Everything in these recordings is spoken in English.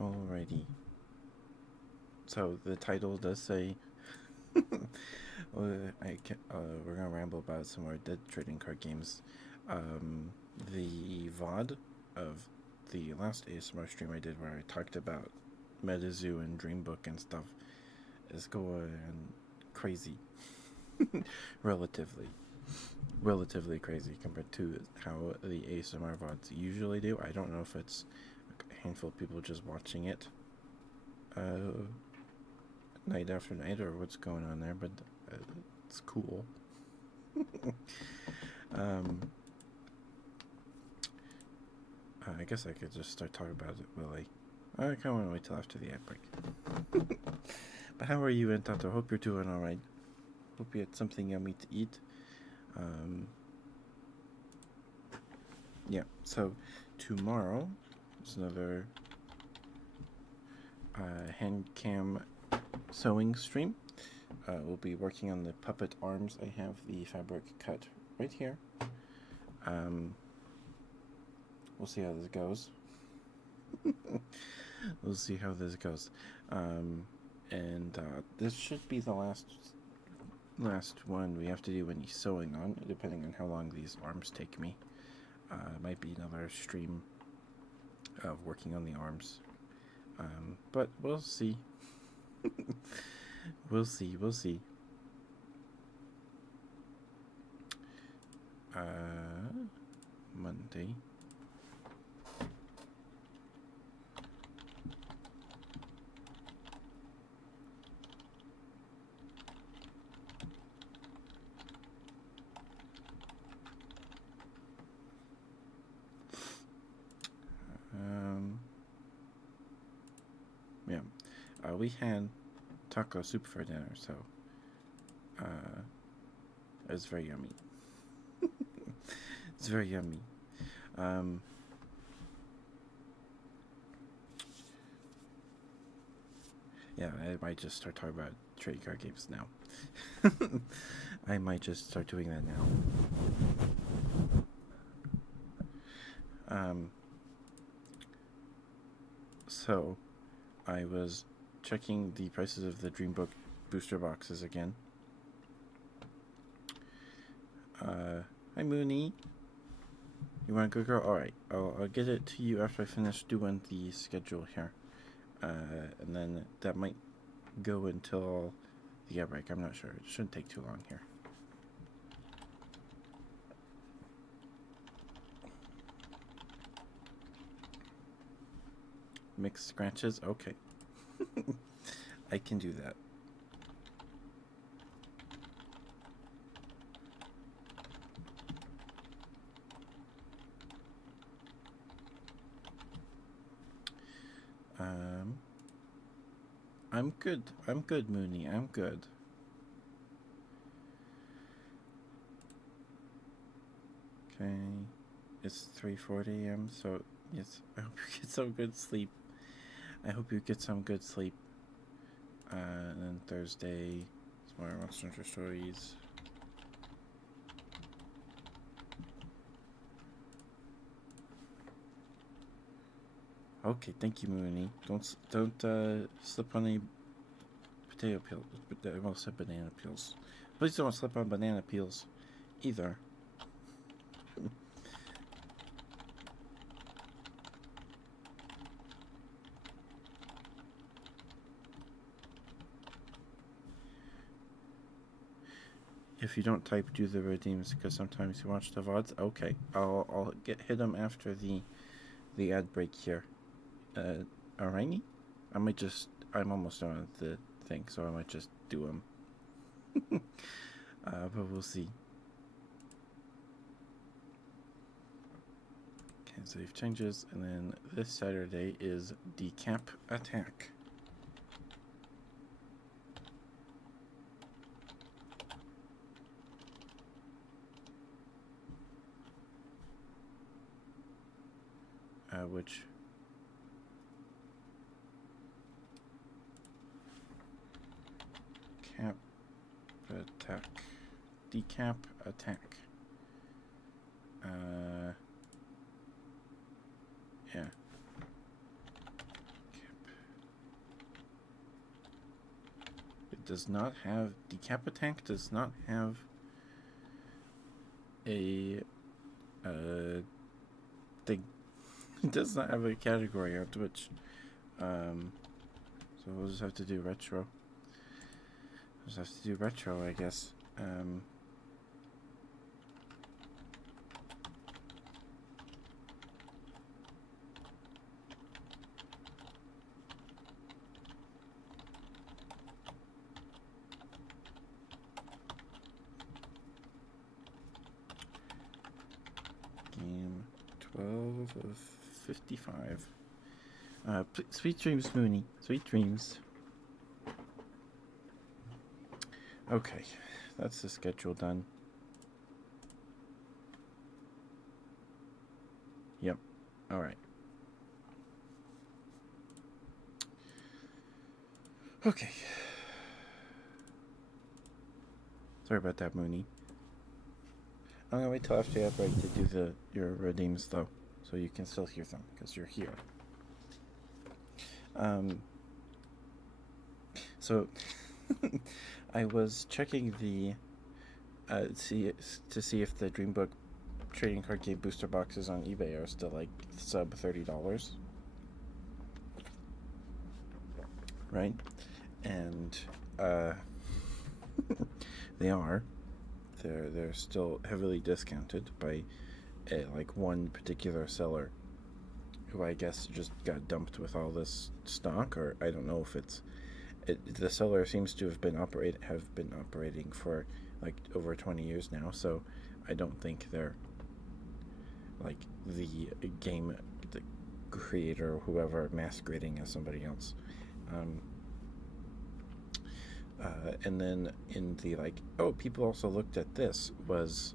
Alrighty. So the title does say we're gonna ramble about some more dead trading card games. Um, the VOD of the last ASMR stream I did where I talked about MetaZoo and Dreambook and stuff is going crazy. relatively. Relatively crazy compared to how the ASMR VODs usually do. I don't know if it's a handful of people just watching it uh, night after night or what's going on there, but it's cool. um, I guess I could just start talking about it, Willie. I kind of want to wait till after the ad break. But how are you, Entato? Hope you're doing alright. Hope you had something yummy to eat. Um, yeah, so tomorrow is another hand cam sewing stream. We'll be working on the puppet arms. I have the fabric cut right here. We'll see how this goes. We'll see how this goes. And this should be the last one we have to do any sewing on, depending on how long these arms take me. Might be another stream of working on the arms. But we'll see. We'll see. We'll see. Monday. Yeah. We had taco soup for dinner, so it was very yummy. It's very yummy. Yeah, I might just start talking about trading card games now. I might just start doing that now. So, I was checking the prices of the Dreambook booster boxes again. Hi Mooney. You want to go, girl? Alright, I'll get it to you after I finish doing the schedule here. And then that might go until the ad break. I'm not sure. It shouldn't take too long here. Mixed scratches? Okay. I can do that. I'm good. I'm good, Mooney. I'm good. Okay. It's 3:40 a.m. So yes, I hope you get some good sleep. I hope you get some good sleep. And then Thursday, some more Monster Hunter stories. Okay, thank you, Mooney. Don't slip on any potato peels. I almost said banana peels. Please don't slip on banana peels, either. If you don't type, do the redeems because sometimes you watch the VODs. Okay, I'll hit them after the ad break here. Alrighty. I'm almost done with the thing, so I might just do them. But we'll see. Okay, save changes, and then this Saturday is Decap Attack. Which cap attack, decap attack. Yeah. does not have Decapitank does not have a thing. It does not have a category on Twitch. So we'll just have to do retro. Just have to do retro, I guess. Game 12 of 55. Sweet dreams, Mooney. Sweet dreams. Okay, that's the schedule done. Yep. All right. Okay. Sorry about that, Mooney. I'm gonna wait till after I break to do your redeems though, so you can still hear them because you're here. So I was checking the to see if the Dreambook trading card game booster boxes on eBay are still like sub $30, right? And they are. They're still heavily discounted by like one particular seller, who I guess just got dumped with all this stock, or I don't know if the seller seems to have been operating for like over 20 years now, so I don't think they're like the game the creator or whoever masquerading as somebody else. And then in the people also looked at this was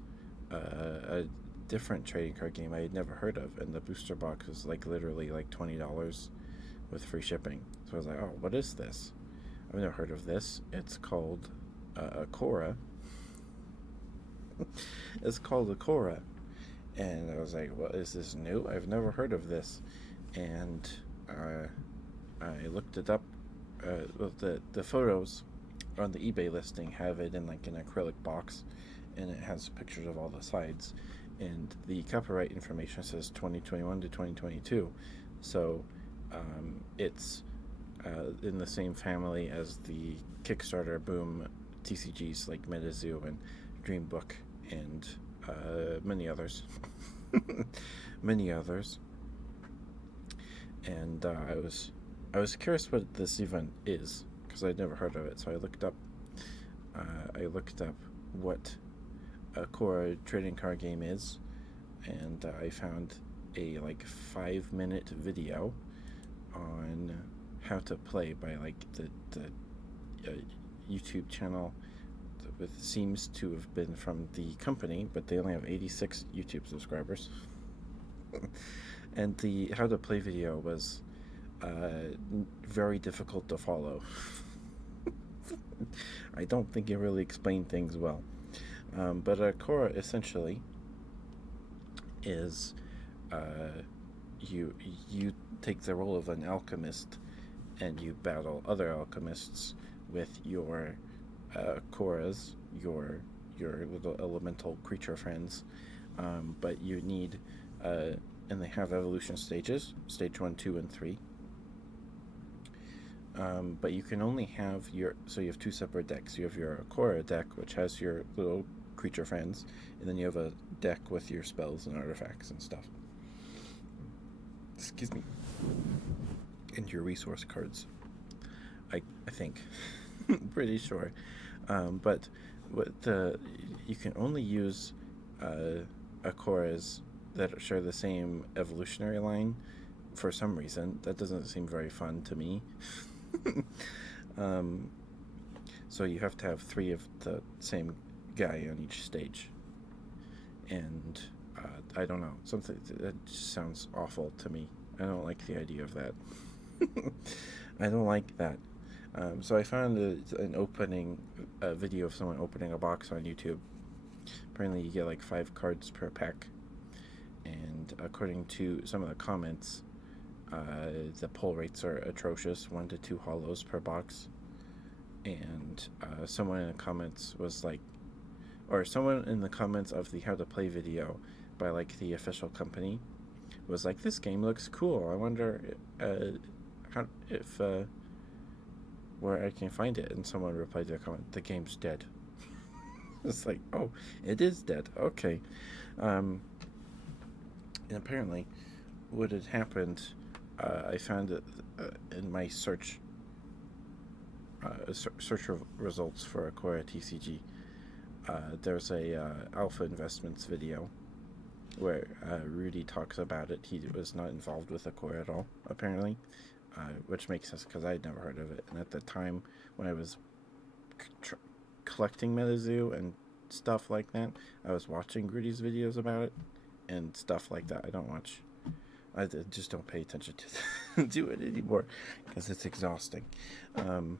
a different trading card game I had never heard of, and the booster box was like literally like $20 with free shipping. So I was like, oh, what is this? I've never heard of this. It's called Akora. It's called Akora. And I was like, well, is this new? I've never heard of this. And I looked it up. The photos on the eBay listing have it in like an acrylic box, and it has pictures of all the sides, and the copyright information says 2021 to 2022, so it's in the same family as the Kickstarter boom TCGs like MetaZoo and Dreambook and many others. Many others. And I was curious what this even is, because I'd never heard of it. So I looked up what a core trading card game is, and I found a 5-minute video on how to play by the YouTube channel that seems to have been from the company, but they only have 86 YouTube subscribers. And the how to play video was very difficult to follow. I don't think it really explained things well. But Akora essentially is you take the role of an alchemist, and you battle other alchemists with your Koras, your little elemental creature friends. But you need and they have evolution stages, stage 1, 2, and 3. But you can only have you have two separate decks. You have your Akora deck, which has your little creature friends, and then you have a deck with your spells and artifacts and stuff. Excuse me. And your resource cards. I think. Pretty sure. But you can only use Akoras that share the same evolutionary line for some reason. That doesn't seem very fun to me. So you have to have 3 of the same guy on each stage, and I don't know, something that just sounds awful to me. I don't like the idea of that. I don't like that. So I found an opening video of someone opening a box on YouTube. Apparently you get 5 cards per pack, and according to some of the comments, the pull rates are atrocious, 1 to 2 hollows per box, and someone in the comments was like, or someone in the comments of the how to play video by like the official company was like, this game looks cool. I wonder how if where I can find it. And someone replied to the comment, the game's dead. It's like, oh, it is dead. Okay. Um, and apparently, what had happened, I found it in my search results for Akora TCG. There's a Alpha Investments video where Rudy talks about it. He was not involved with Akora at all, apparently, which makes sense because I'd never heard of it. And at the time when I was collecting MetaZoo and stuff like that, I was watching Rudy's videos about it and stuff like that. I just don't pay attention to it anymore because it's exhausting. Um,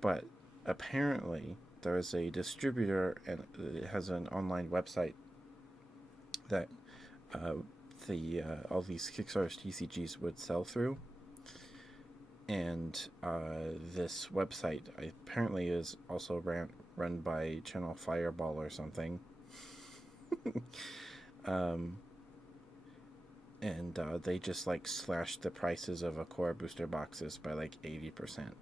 but apparently, there is a distributor and it has an online website that uh, the all these Kickstarter TCGs would sell through, and this website apparently is also run by Channel Fireball or something. um, and they just like slashed the prices of Akora booster boxes by like 80%,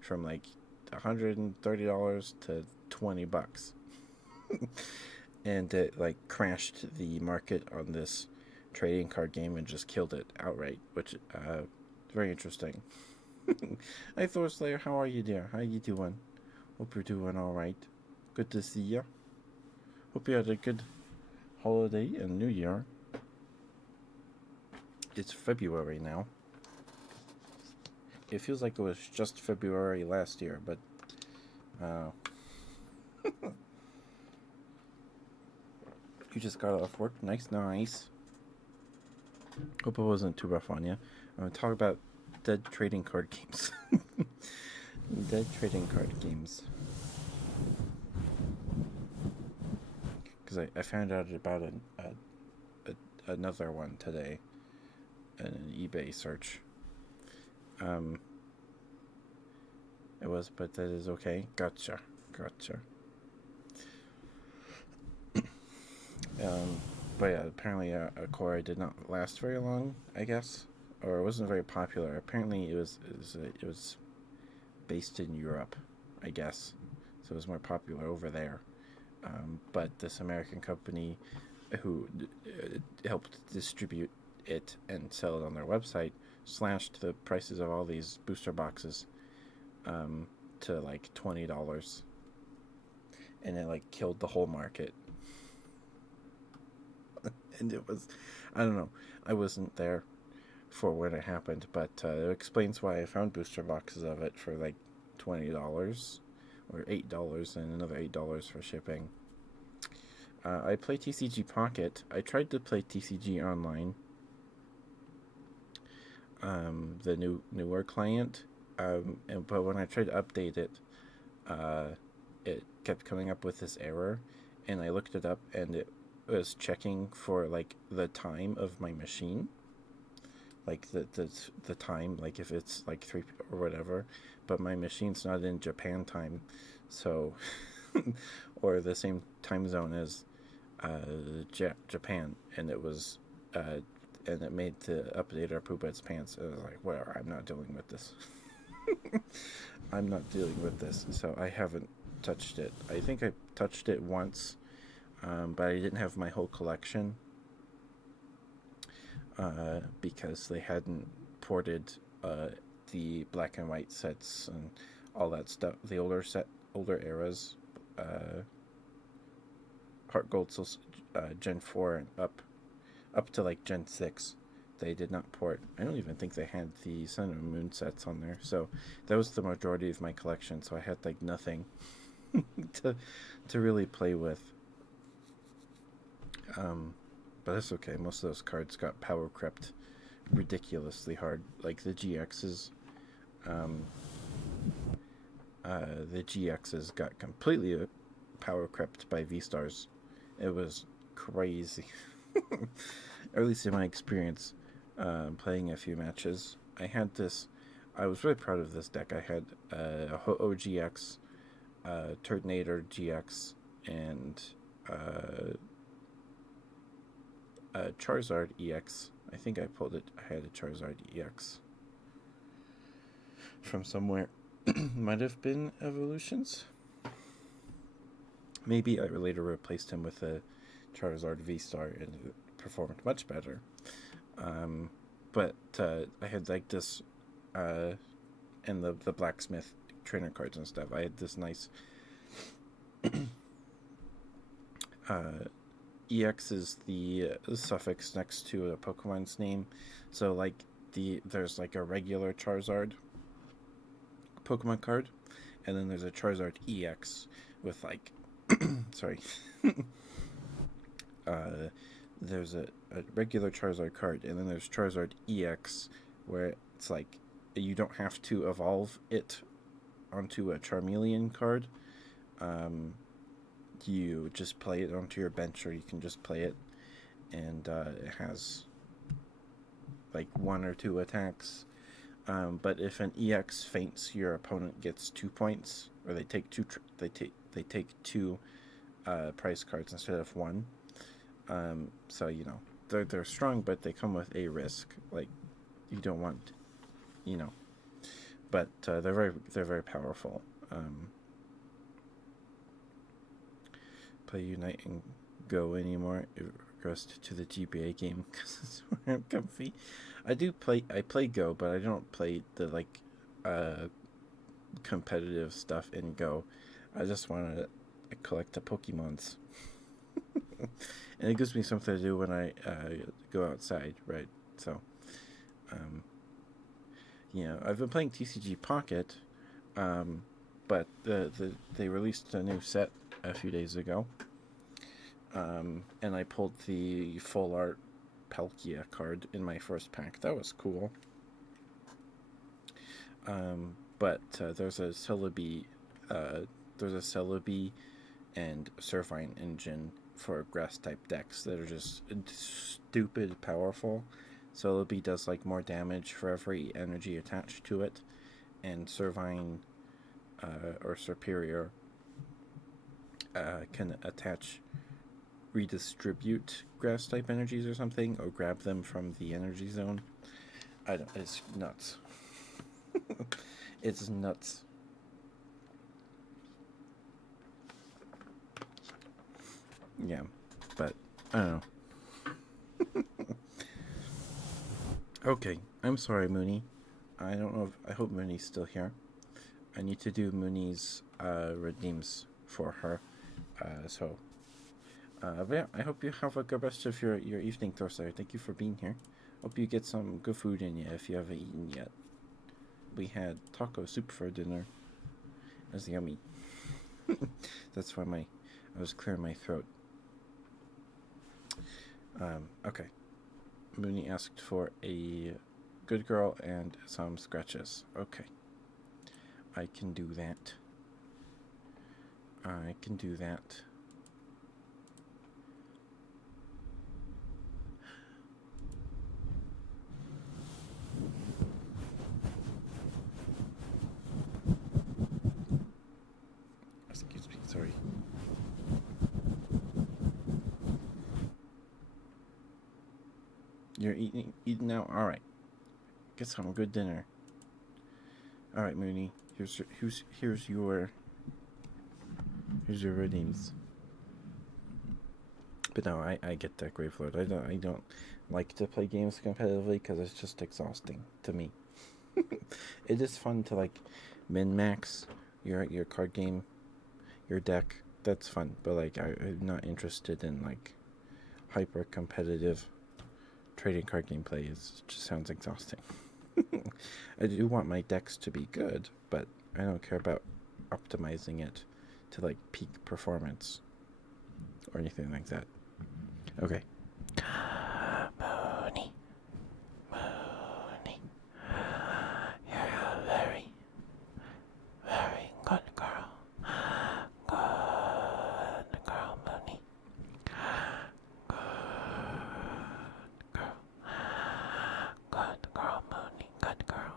from like $130 to $20. And it like crashed the market on this trading card game and just killed it outright, which very interesting. Hi Thor Slayer, how are you dear? How you doing? Hope you're doing all right. Good to see you. Hope you had a good holiday and New Year. It's February now. It feels like it was just February last year, but you just got off work. Nice. Hope it wasn't too rough on you. I'm going to talk about dead trading card games. Dead trading card games. Because I found out about another one today in an eBay search. It was, but that is okay. Gotcha. But yeah, apparently Akora did not last very long, I guess, or it wasn't very popular. Apparently, it was based in Europe, I guess, so it was more popular over there. But this American company who helped distribute it and sell it on their website slashed the prices of all these booster boxes to like $20, and it like killed the whole market. And it was, I don't know, I wasn't there for when it happened, but it explains why I found booster boxes of it for like $20 or $8 and another $8 for shipping. I play TCG Pocket. I tried to play TCG Online, the newer client, but when I tried to update it, it kept coming up with this error, and I looked it up, and it was checking for like the time of my machine, like the time, like if it's like 3 or whatever, but my machine's not in Japan time, so or the same time zone as Japan, and it was and it made the updater poop its pants. It was like, whatever, I'm not dealing with this. I'm not dealing with this, so I haven't touched it. I think I touched it once, but I didn't have my whole collection because they hadn't ported the black and white sets and all that stuff. The older eras, Heart Gold, Gen 4 and up to like Gen 6. They did not port. I don't even think they had the Sun and Moon sets on there. So that was the majority of my collection. So I had like nothing to really play with. But that's okay. Most of those cards got power crept ridiculously hard. Like the GXs, got completely power crept by V-Stars. It was crazy. Or at least in my experience, playing a few matches. I had this I was really proud of this deck. I had a Ho-Oh GX, Turtonator GX, and Charizard EX. I think I pulled it. I had a Charizard EX from somewhere. Might have been Evolutions. Maybe I later replaced him with a Charizard V-Star and it performed much better. But I had like this, and the blacksmith trainer cards and stuff. I had this nice EX is the suffix next to a Pokemon's name. So like there's like a regular Charizard Pokemon card, and then there's a Charizard EX with like sorry. There's a regular Charizard card, and then there's Charizard EX, where it's like you don't have to evolve it onto a Charmeleon card. You just play it onto your bench, or you can just play it, and it has like 1 or 2 attacks. But if an EX faints, your opponent gets 2 points, or they take two prize cards instead of 1. So you know they're strong, but they come with a risk. Like you don't want, you know. But they're very powerful. Play Unite and Go anymore. It regressed to the GBA game because it's where I'm comfy. I play Go, but I don't play the like competitive stuff in Go. I just want to collect the Pokemons. And it gives me something to do when I go outside, right? So, I've been playing TCG Pocket, but they released a new set a few days ago, and I pulled the full art Palkia card in my first pack. That was cool. But there's a Celebi, and Surfine engine for grass type decks that are just stupid powerful. Celebi does like more damage for every energy attached to it, and Surfine or Superior can redistribute grass type energies or something, or grab them from the energy zone. It's nuts. It's nuts. Yeah, but I don't know. Okay, I'm sorry, Mooney. I don't know I hope Mooney's still here. I need to do Mooney's redeems for her. But yeah, I hope you have a good rest of your evening, Thorsair. Thank you for being here. Hope you get some good food in you if you haven't eaten yet. We had taco soup for dinner. It was yummy. That's why I was clearing my throat. Okay. Mooney asked for a good girl and some scratches. Okay. I can do that. Excuse me, sorry. You're eating now? Alright. Get some good dinner. Alright, Mooney. Here's your redeems. But no, I get that, Gravelord. I don't like to play games competitively because it's just exhausting to me. It is fun to like min-max your card game, your deck. That's fun, but like I'm not interested in like hyper competitive trading card gameplay. It just sounds exhausting. I do want my decks to be good, but I don't care about optimizing it to like peak performance or anything like that. Okay. Mooney. You're a very, very good girl. Good girl, Mooney. Good girl. Good girl, Mooney. Good girl.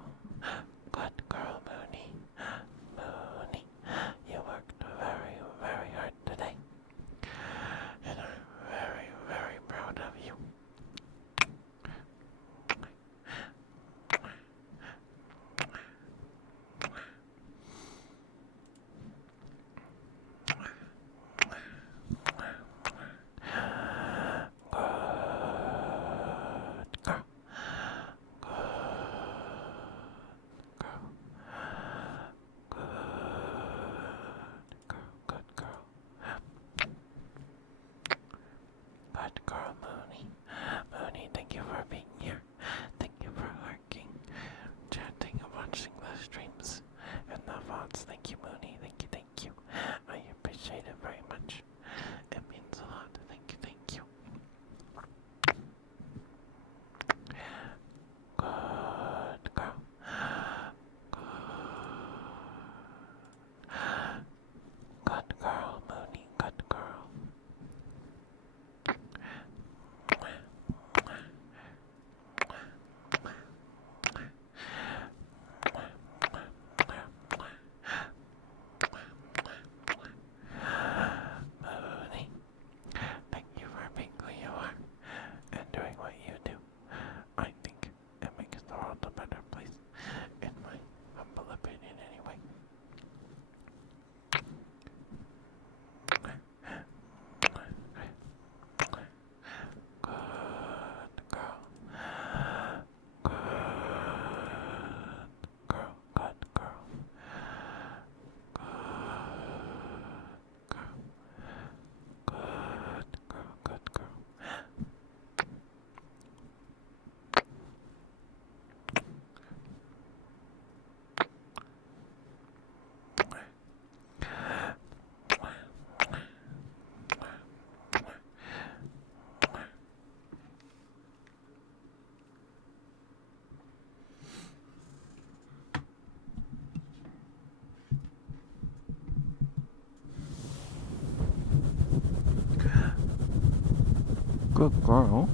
Good girl.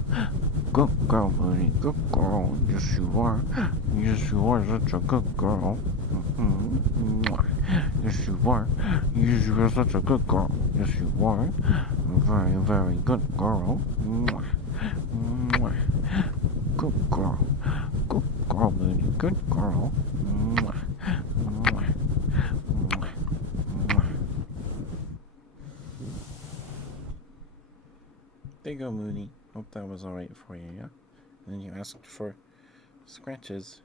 Good girl, Mooney. Good girl. Yes, you are. Yes, you are such a good girl. Yes, you are. Yes, you are such a good girl. Yes, you are. Very, very good girl. Good girl. Good girl, Mooney. Good girl. There you go, Mooney. Hope that was alright for you, yeah? And then you asked for scratches.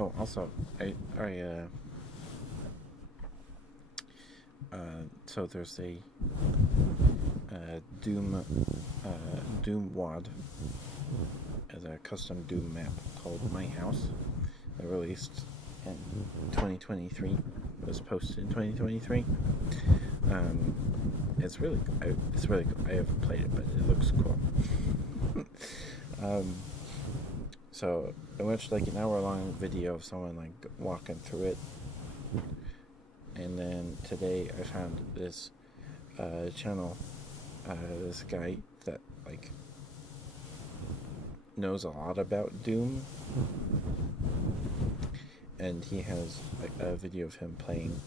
Oh, also, so there's a Doom WAD as a custom Doom map called My House that released in 2023. It was posted in 2023. It's really cool. I haven't played it, but it looks cool. So I watched like an hour-long video of someone like walking through it, and then today I found this channel, this guy that like knows a lot about Doom, and he has like a video of him playing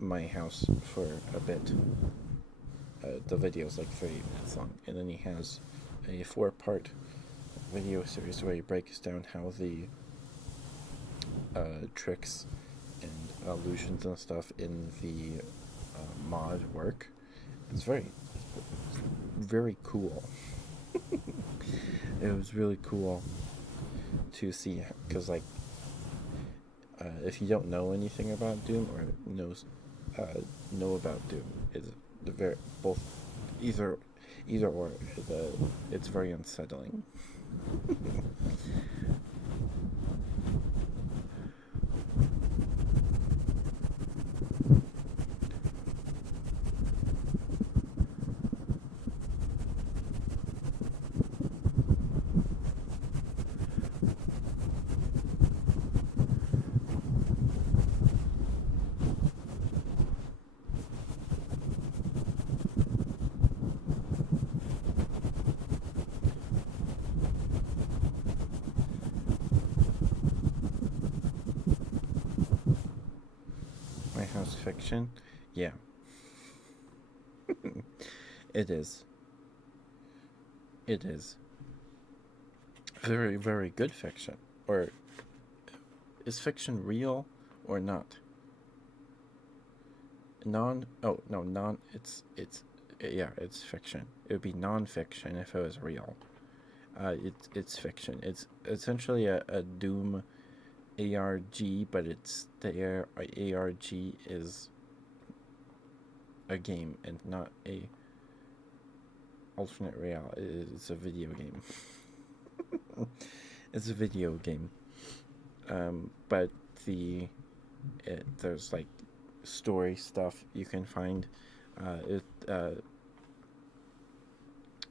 My House for a bit. The video is like 30 minutes long, and then he has a 4-part video series where he breaks down how the tricks and illusions and stuff in the mod work. It's very cool. It was really cool to see, because like if you don't know anything about Doom or know about Doom, it's very both either or. It's very unsettling. My House fiction, yeah. It is. It is very, very good fiction. Or is fiction real or not? Oh no, yeah, it's fiction. It would be non-fiction if it was real. It's fiction. It's essentially a Doom ARG, but it's the ARG is a game and not a alternate reality. It's a video game. It's a video game. But there's like story stuff you can find.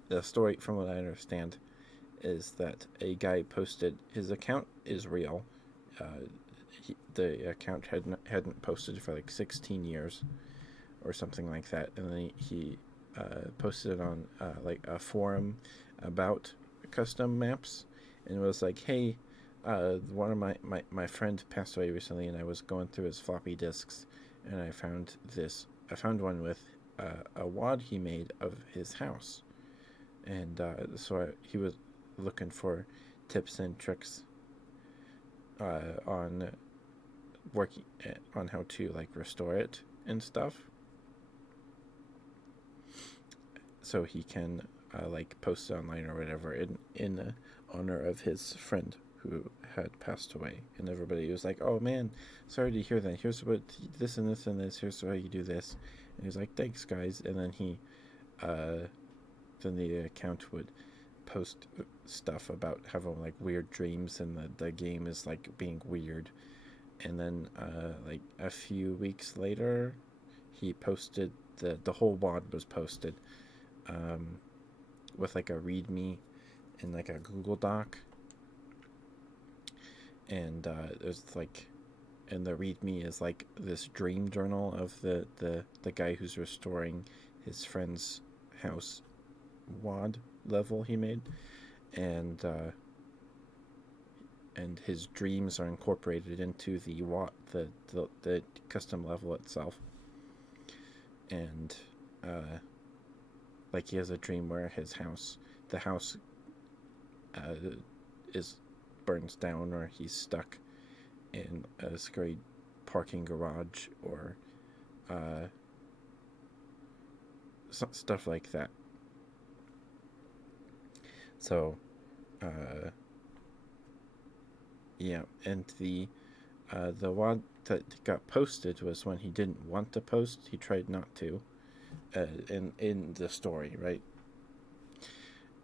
The story, from what I understand, is that a guy posted his account is real. The account hadn't posted for like 16 years or something like that, and then he posted it on like a forum about custom maps, and it was like, hey, one of my friend passed away recently, and I was going through his floppy disks, and I found one with a WAD he made of his house, and he was looking for tips and tricks on working on how to like restore it and stuff, so he can like post it online or whatever in honor of his friend who had passed away. And everybody was like, oh man, sorry to hear that, here's what this and this and this, here's how you do this. And he's like, thanks, guys. And then then the account would post stuff about having like weird dreams, and the game is like being weird. And then like a few weeks later, he posted the whole WAD was posted, um, with like a README in like a Google Doc, and there's like, and the README is like this dream journal of the guy who's restoring his friend's house WAD level he made, and and his dreams are incorporated into the custom level itself. And like he has a dream where the house uh, is burns down, or he's stuck in a scary parking garage, or uh, stuff like that. So, uh, yeah, and the one that got posted was when he didn't want to post. He tried not to, in the story, right?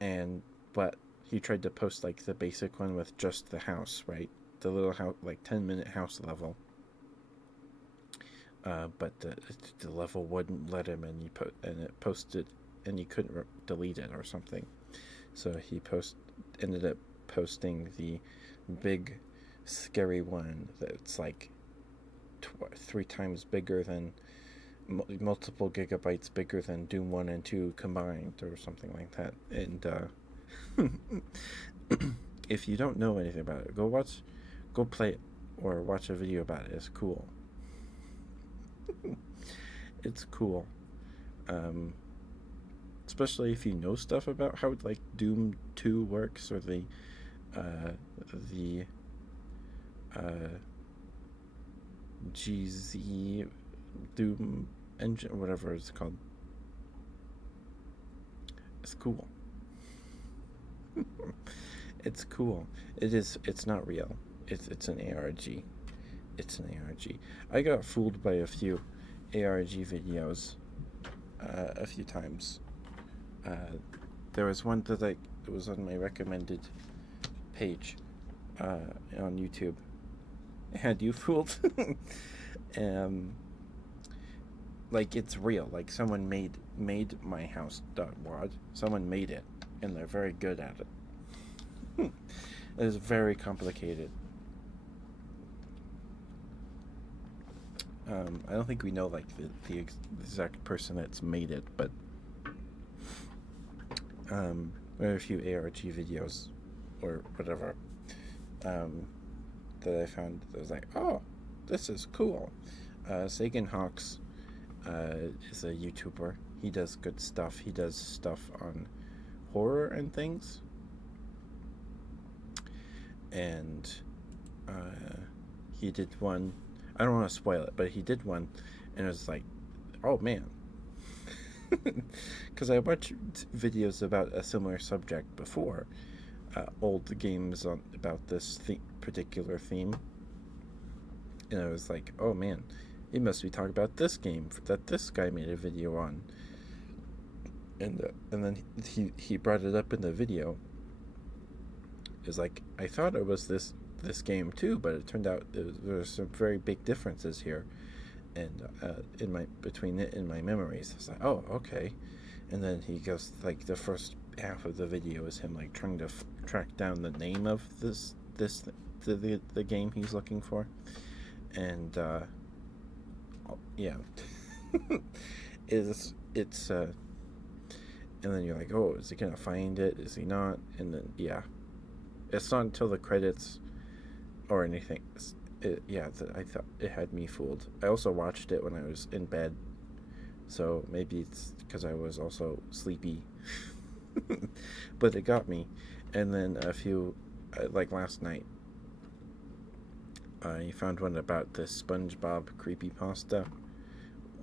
And but he tried to post like the basic one with just the house, right? The little house, like 10-minute house level. But the level wouldn't let him, and it posted, and he couldn't delete it or something. So he ended up posting the big scary one that's like 3 times bigger than multiple gigabytes bigger than Doom 1 and 2 combined, or something like that. And if you don't know anything about it, go play it, or watch a video about it. It's cool. It's cool. Um, Especially if you know stuff about how like Doom 2 works, or the uh, GZ Doom engine, whatever it's called. It's cool. It's cool. It is. It's not real. It's an ARG. It's an ARG. I got fooled by a few ARG videos a few times. There was one that it was on my recommended page on YouTube. Had you fooled? um, like it's real. Like someone made my house.wad. Someone made it, and they're very good at it. It is very complicated. I don't think we know like the exact person that's made it, but there are a few ARG videos or whatever that I found that was like, oh, this is cool. Sagan Hawks is a YouTuber. He does good stuff. He does stuff on horror and things. And he did one. I don't want to spoil it, but he did one, and it was like, oh man. Because I watched videos about a similar subject before, old games about this particular theme, and I was like, oh man, he must be talking about this game that this guy made a video on. And then he brought it up in the video. It's like, I thought it was this game too, but it turned out there's some very big differences here, and between it and my memories. I was like, oh, okay. And then he goes, like, the first half of the video is him like trying to track down the name of the game he's looking for, and yeah, it's and then you're like, oh, is he gonna find it? Is he not? And then yeah, it's not until the credits or anything. I thought it had me fooled. I also watched it when I was in bed, so maybe it's because I was also sleepy. But it got me. And then a few, like last night, I found one about the SpongeBob creepypasta,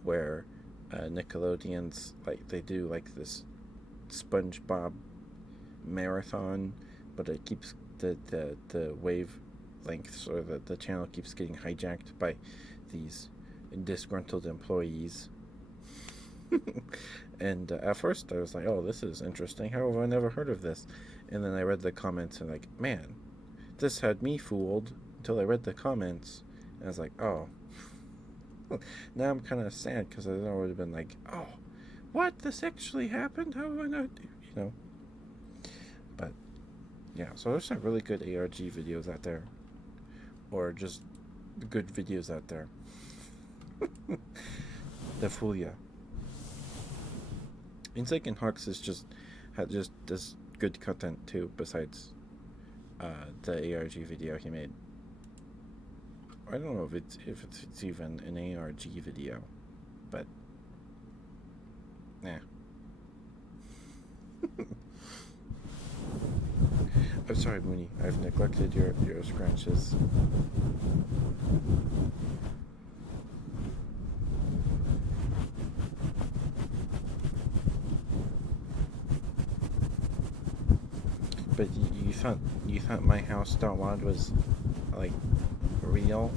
where Nickelodeon's like they do like this SpongeBob marathon, but it keeps the wave lengths, or the channel keeps getting hijacked by these disgruntled employees. And at first I was like, oh, this is interesting. How have I never heard of this? And then I read the comments and like, man, this had me fooled until I read the comments. And I was like, oh, now I'm kind of sad because I would have been like, oh, what? This actually happened? How have I not? You know. But yeah, so there's some really good ARG videos out there, or just good videos out there that fool ya. Insight Hawks is just had just this good content too. Besides the ARG video he made, I don't know if it's even an ARG video, but nah. I'm sorry, Mooney. I've neglected your scratches. But you thought my house download was like real?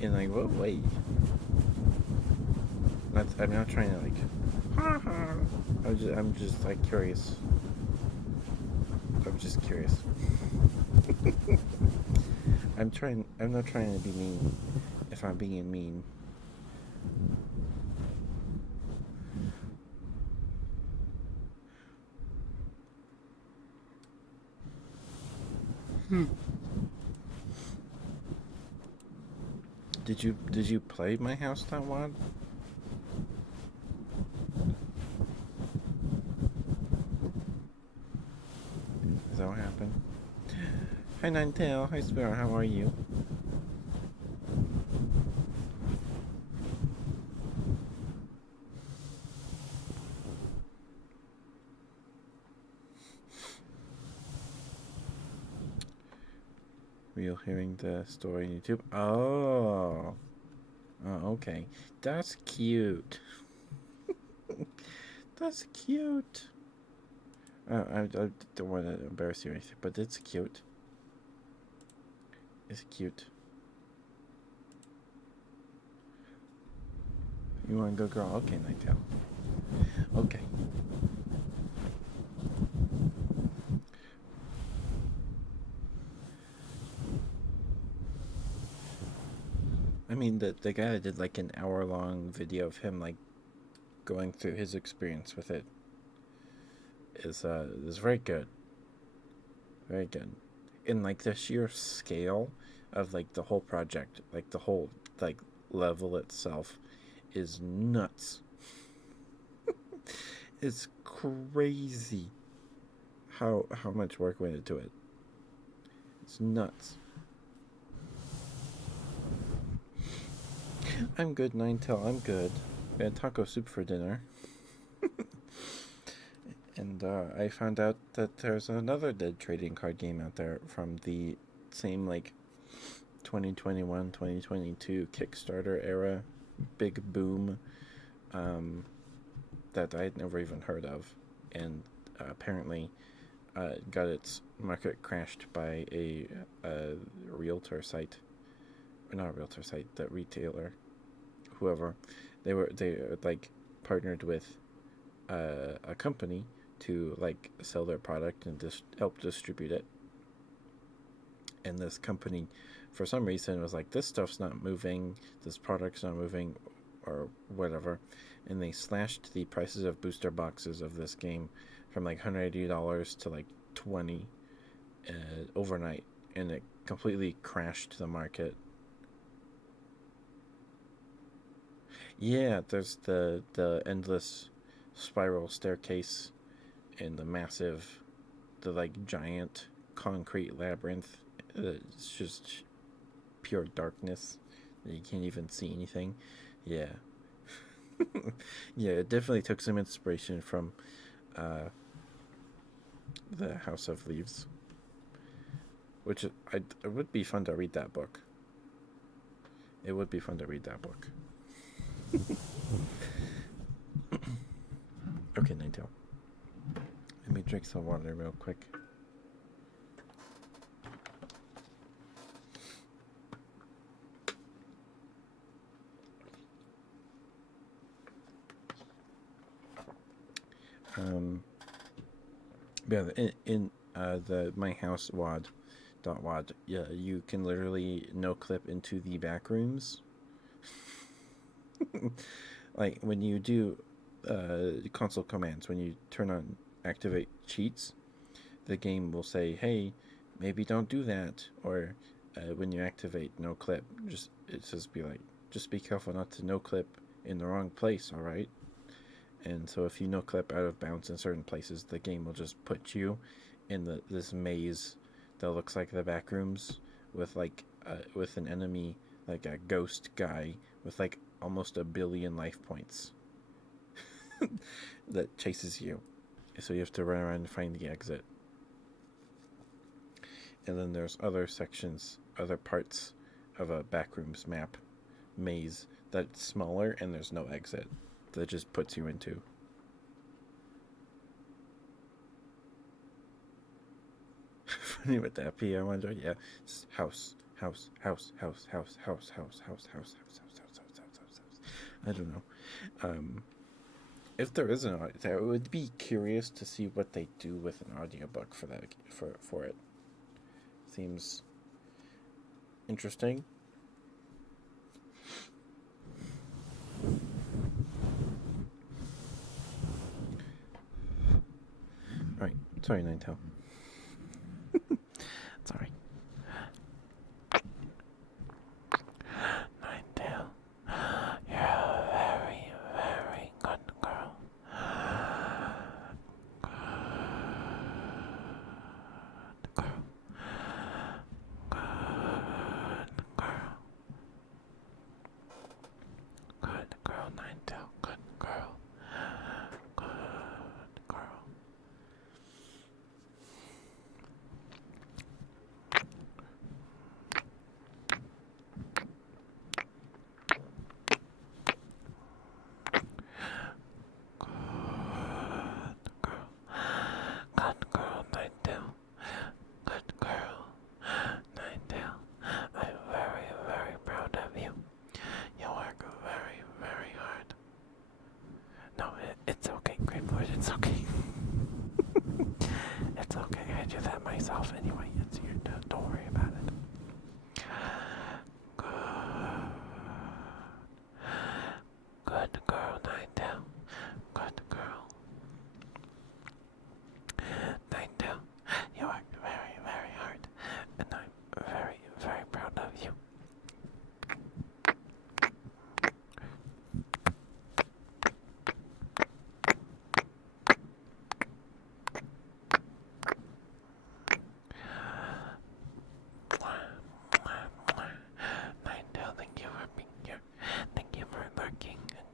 In like what way? I'm not trying to like ha ha. I'm just like curious. I'm just curious. I'm not trying to be mean if I'm being mean. Did you play My House That Wad? Is that what happened? Hi Ninetale, hi Sparrow, how are you? Were you hearing the story on YouTube? Oh. Oh, okay. That's cute. That's cute. I don't want to embarrass you or anything, but it's cute. It's cute. You want to go, girl? Okay, Nightail. Okay. I mean, the guy did like an hour-long video of him like going through his experience with it is very good, very good. In like the sheer scale of like the whole project, like the whole like level itself, is nuts. It's crazy how much work went into it. It's nuts. I'm good, Ninetale. I'm good. We had taco soup for dinner. And I found out that there's another Dead Trading Card game out there from the same like 2021 2022 Kickstarter era big boom, um, that I had never even heard of, and apparently got its market crashed by a realtor site, or not a realtor site, the retailer, whoever. They like partnered with a company to like sell their product and help distribute it. And this company, for some reason, was like, this stuff's not moving, this product's not moving, or whatever. And they slashed the prices of booster boxes of this game from like $180 to like 20 overnight, and it completely crashed the market. Yeah, there's the endless spiral staircase and the like giant concrete labyrinth. It's just pure darkness. You can't even see anything. Yeah. Yeah, it definitely took some inspiration from uh, the House of Leaves, which it would be fun to read that book. It would be fun to read that book. Okay, Ninetale. Let me drink some water real quick. Yeah, in the my house wad, yeah, you can literally no clip into the back rooms. Like when you do console commands, when you turn on activate cheats, the game will say, "Hey, maybe don't do that," or when you activate no clip, just it says be like, just be careful not to no clip in the wrong place. All right. And so if you no clip out of bounds in certain places, the game will just put you in this maze that looks like the back rooms with an enemy like a ghost guy with like almost 1 billion life points that chases you. So you have to run around and find the exit. And then there's other sections, other parts of a backrooms map maze that's smaller and there's no exit that just puts you into. Funny with that P, I wonder. Yeah, just house. I don't know. If there is an audio, I would be curious to see what they do with an audiobook for that for it. Seems interesting. All right, sorry, Ninetale. Sorry. Ninetale, you're a very, very good girl. Good girl. Good girl. Good girl, Ninetale. Good girl. Good girl. Good girl, Ninetale. Good girl, Ninetale. I'm very, very proud of you. You work very, very hard. No, it's okay, Grapefruit, it's okay. It's okay, I do that myself anyway. It's your don't worry about it. Good girl, Ninetale. Good girl. Ninetale, you worked very, very hard, and I'm very, very proud of you. Ninetale, thank you for being here. Thank you for lurking and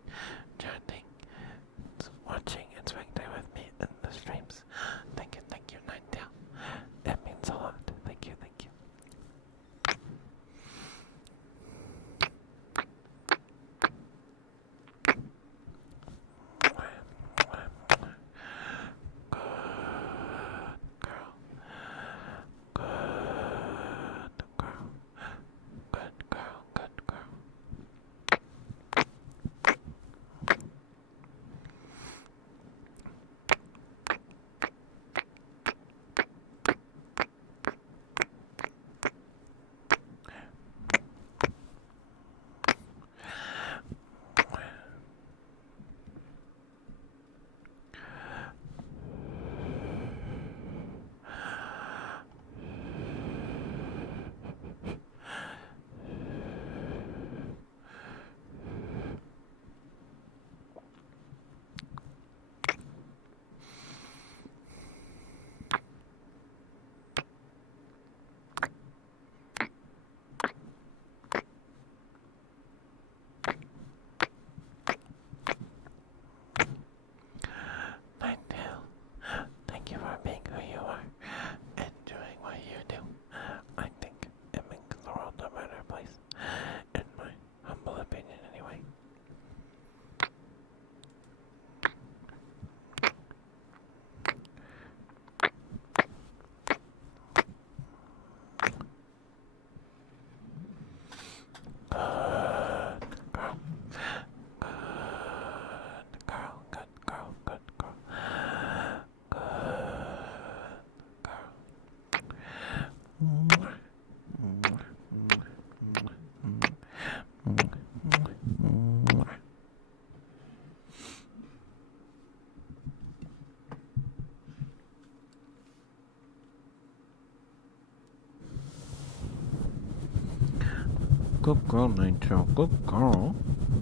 Good girl, Ninetale. Good girl.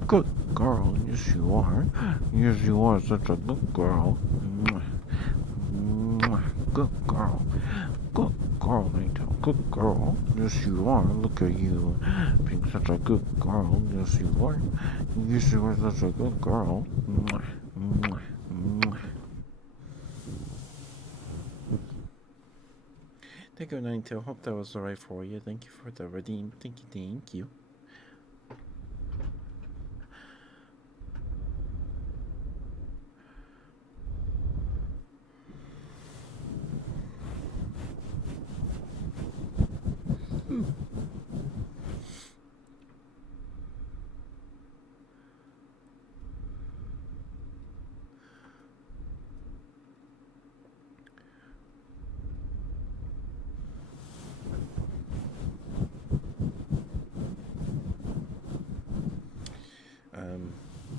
Good girl. Yes, you are. Yes, you are such a good girl. Mwah. Mwah. Good girl. Good girl, Ninetale. Good girl. Yes, you are. Look at you. Being such a good girl. Yes, you are. Yes, you are such a good girl. Mwah. Mwah. Mwah. Thank you, Ninetale. Hope that was alright for you. Thank you for the redeem. Thank you, thank you.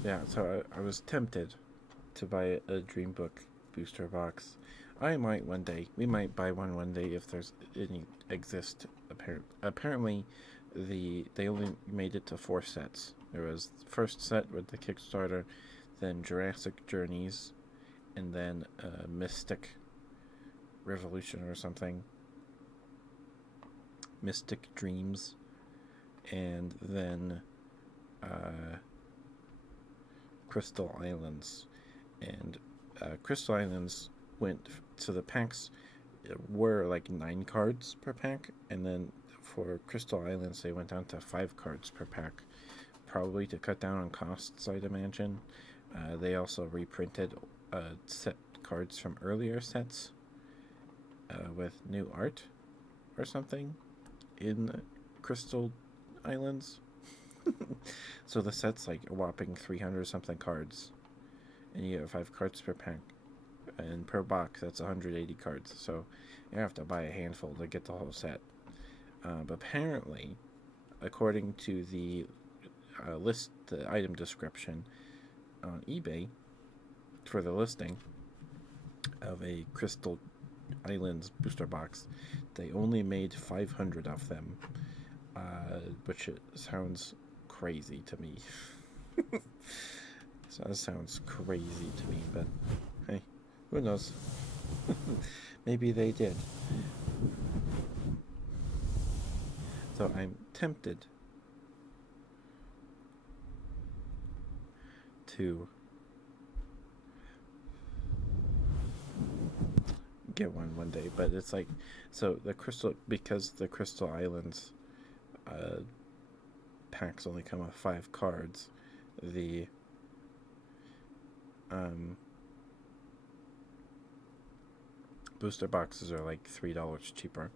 Yeah, so I was tempted to buy a Dream Book booster box. I might one day. We might buy one day if there's any exist. Apparently, they only made it to 4 sets. There was the first set with the Kickstarter, then Jurassic Journeys, and then Mystic Revolution or something. Mystic Dreams, and then Crystal Islands. And Crystal Islands went to the packs were like 9 cards per pack, and then for Crystal Islands they went down to 5 cards per pack, probably to cut down on costs, I'd imagine. They also reprinted set cards from earlier sets with new art or something in Crystal Islands. So the set's like a whopping 300 something cards, and you get 5 cards per pack, and per box that's 180 cards. So you have to buy a handful to get the whole set. But apparently, according to the list, the item description on eBay for the listing of a Crystal Islands booster box, they only made 500 of them, which sounds crazy to me. So that sounds crazy to me, but hey, who knows? Maybe they did. So I'm tempted to get one day, but it's like, so because the Crystal Islands packs only come with 5 cards, the booster boxes are like $3 cheaper.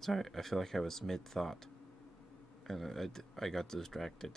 Sorry, I feel like I was mid-thought, and I got distracted.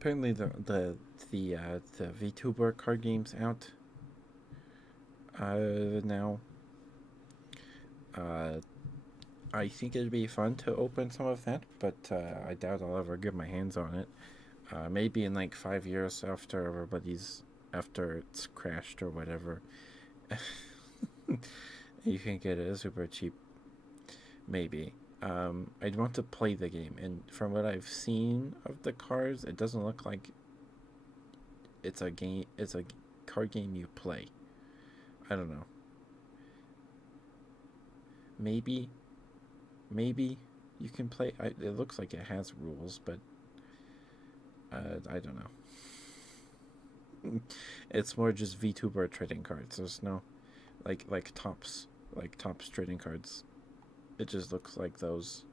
Apparently, the VTuber card game's out now. I think it'd be fun to open some of that, but I doubt I'll ever get my hands on it. Maybe in like 5 years after everybody's after it's crashed or whatever. You can get it super cheap, maybe. I'd want to play the game, and from what I've seen of the cards, it doesn't look like it's a game. It's a card game you play. I don't know. Maybe, maybe you can play. It looks like it has rules, but I don't know. It's more just VTuber trading cards. There's no like tops trading cards. It just looks like those.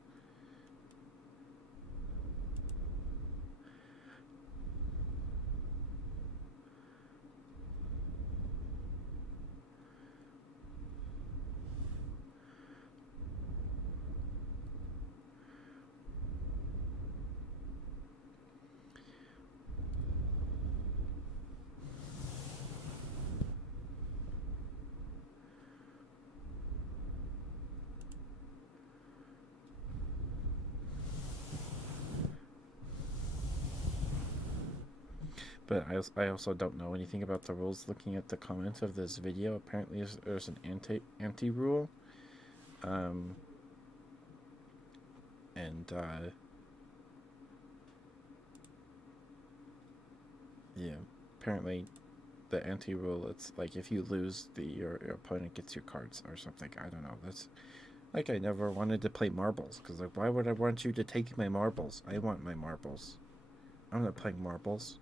But I also don't know anything about the rules. Looking at the comments of this video, apparently there's an anti rule, um, and yeah, apparently the anti rule. It's like if you lose, your opponent gets your cards or something. I don't know. That's like I never wanted to play marbles because like why would I want you to take my marbles? I want my marbles. I'm not playing marbles.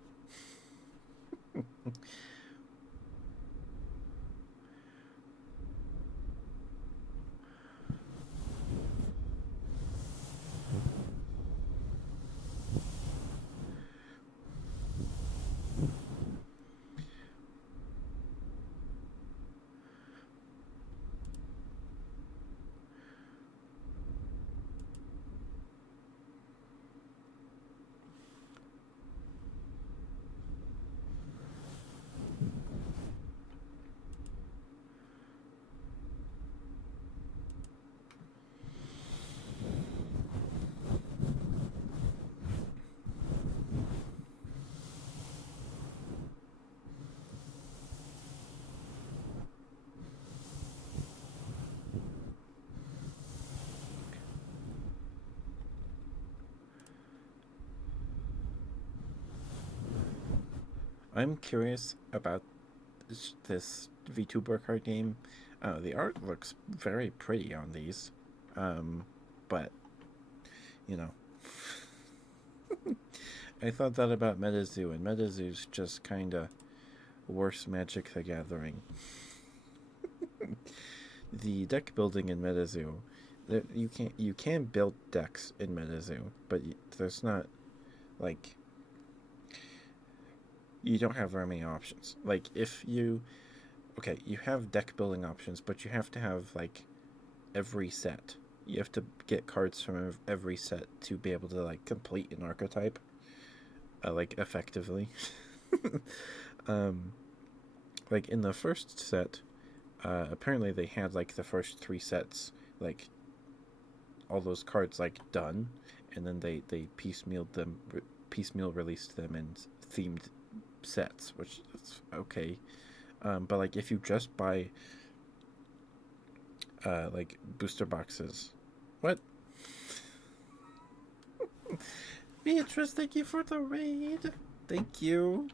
I'm curious about this VTuber card game. The art looks very pretty on these, but you know, I thought that about MetaZoo, and MetaZoo's just kind of worse Magic the Gathering. The deck building in MetaZoo, you can build decks in MetaZoo, but there's not like you don't have very many options. Like if you okay, you have deck building options, but you have to have like every set. You have to get cards from every set to be able to like complete an archetype, like effectively. um, like in the first set, apparently they had like the first three sets, like all those cards like done, and then they piecemeal released them in themed sets, which is okay. But like if you just buy like booster boxes, what? Beatrice, thank you for the raid. Thank you.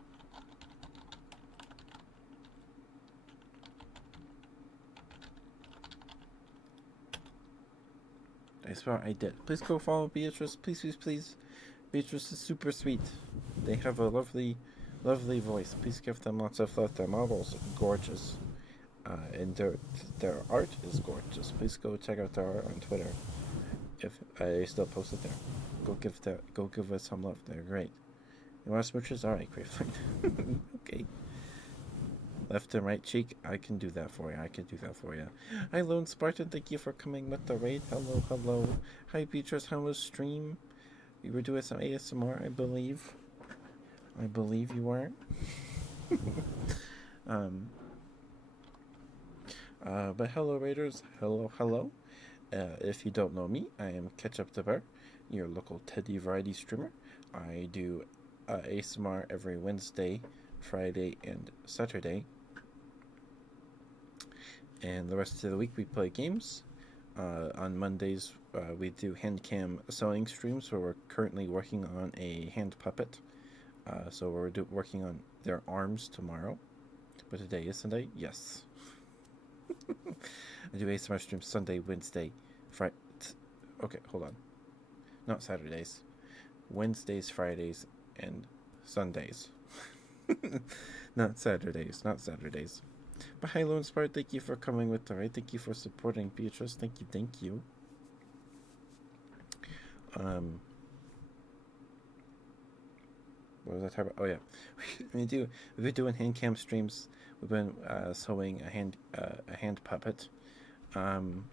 I swear I did. Please go follow Beatrice. Please, please, please. Beatrice is super sweet. They have a lovely, lovely voice. Please give them lots of love. Their models are gorgeous. And their art is gorgeous. Please go check out their art on Twitter. If I still post it there, go give us some love. They're great. You want smooches? All right, Graveflight. Okay. Left and right cheek. I can do that for you. I can do that for you. Hi, Lone Spartan. Thank you for coming with the raid. Hello, hello. Hi, Beatrice. How was stream? You were doing some ASMR, I believe. I believe you were. um. But hello, Raiders. Hello, hello. If you don't know me, I am Ketchup the Bear, your local Teddy variety streamer. I do ASMR every Wednesday Friday, and Saturday. And the rest of the week we play games. On Mondays, we do hand cam sewing streams where we're currently working on a hand puppet. So we're working on their arms tomorrow. But today is Sunday? Yes. I do ASMR streams Sunday, Wednesday, Friday. Okay, hold on. Not Saturdays. Wednesdays, Fridays, and Sundays. Not Saturdays. But hi, Lone Spire. Thank you for coming with the raid. Thank you for supporting Beatrice. Thank you. What was I talking about? Oh yeah, we've been doing hand cam streams. We've been sewing a hand puppet, and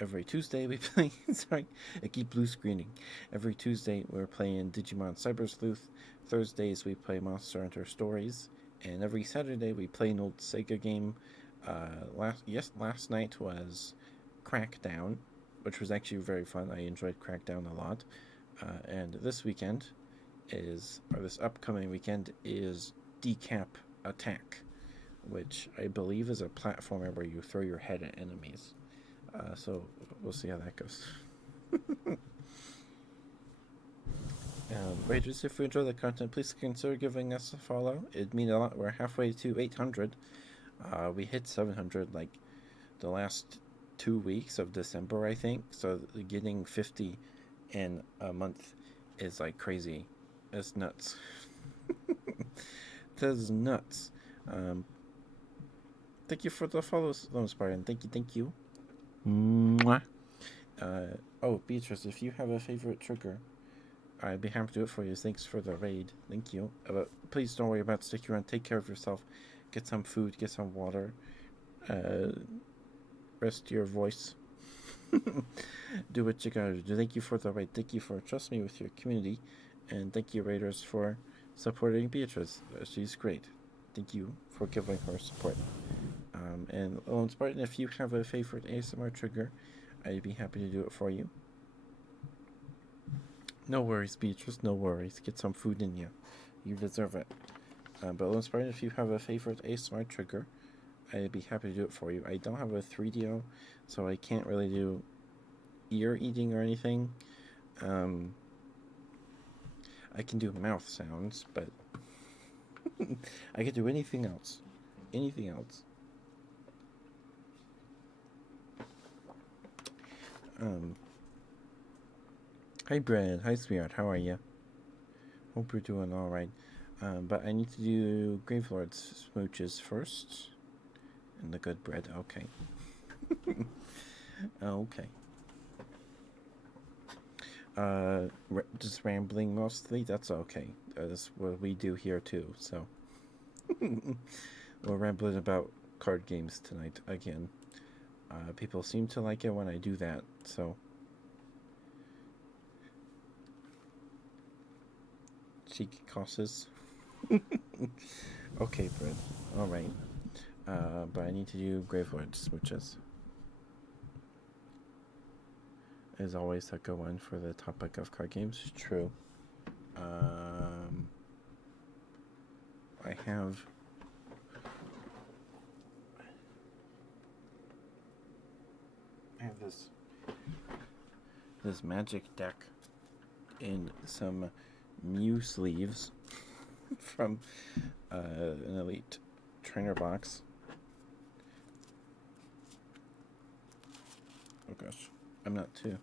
every Tuesday we play. Sorry, I keep blue screening. Every Tuesday we're playing Digimon Cyber Sleuth. Thursdays we play Monster Hunter Stories, and every Saturday we play an old Sega game. Last night was Crackdown, which was actually very fun. I enjoyed Crackdown a lot. And this upcoming weekend is Decap Attack, which I believe is a platformer where you throw your head at enemies. So we'll see how that goes. Raiders, if you enjoy the content, please consider giving us a follow. It'd mean a lot. We're halfway to 800. We hit 700 like the last 2 weeks of December, I think. So getting 50 in a month is like crazy. It's nuts. That is nuts. Thank you for the follows, Lone Spartan. Thank you. Mwah. Oh, Beatrice, if you have a favorite trigger, I'd be happy to do it for you. Thanks for the raid. Thank you. But please don't worry about sticking around. Take care of yourself. Get some food. Get some water. Rest your voice. Do what you gotta do. Thank you for the raid. Thank you for trusting me with your community. And thank you, Raiders, for supporting Beatrice. She's great. Thank you for giving her support. And Lone Spartan, if you have a favorite ASMR trigger, I'd be happy to do it for you. No worries, Beatrice. No worries. Get some food in you. You deserve it. But Lone Spartan, if you have a favorite ASMR trigger, I'd be happy to do it for you. I don't have a 3DO, so I can't really do ear eating or anything. I can do mouth sounds, but I can do anything else. Hi, Brad. Hi, sweetheart. How are you? Hope you're doing all right. But I need to do Gravelord's smooches first. And the good bread. Okay. Okay. Just rambling mostly. That's okay. That's what we do here too. So we're rambling about card games tonight again. People seem to like it when I do that. So cheeky causes. Okay, Fred. All right. But I need to do Gravelord smooches. As always, I go on for the topic of card games. True. I have this magic deck in some Mew sleeves from an Elite Trainer box. Oh gosh, I'm not too.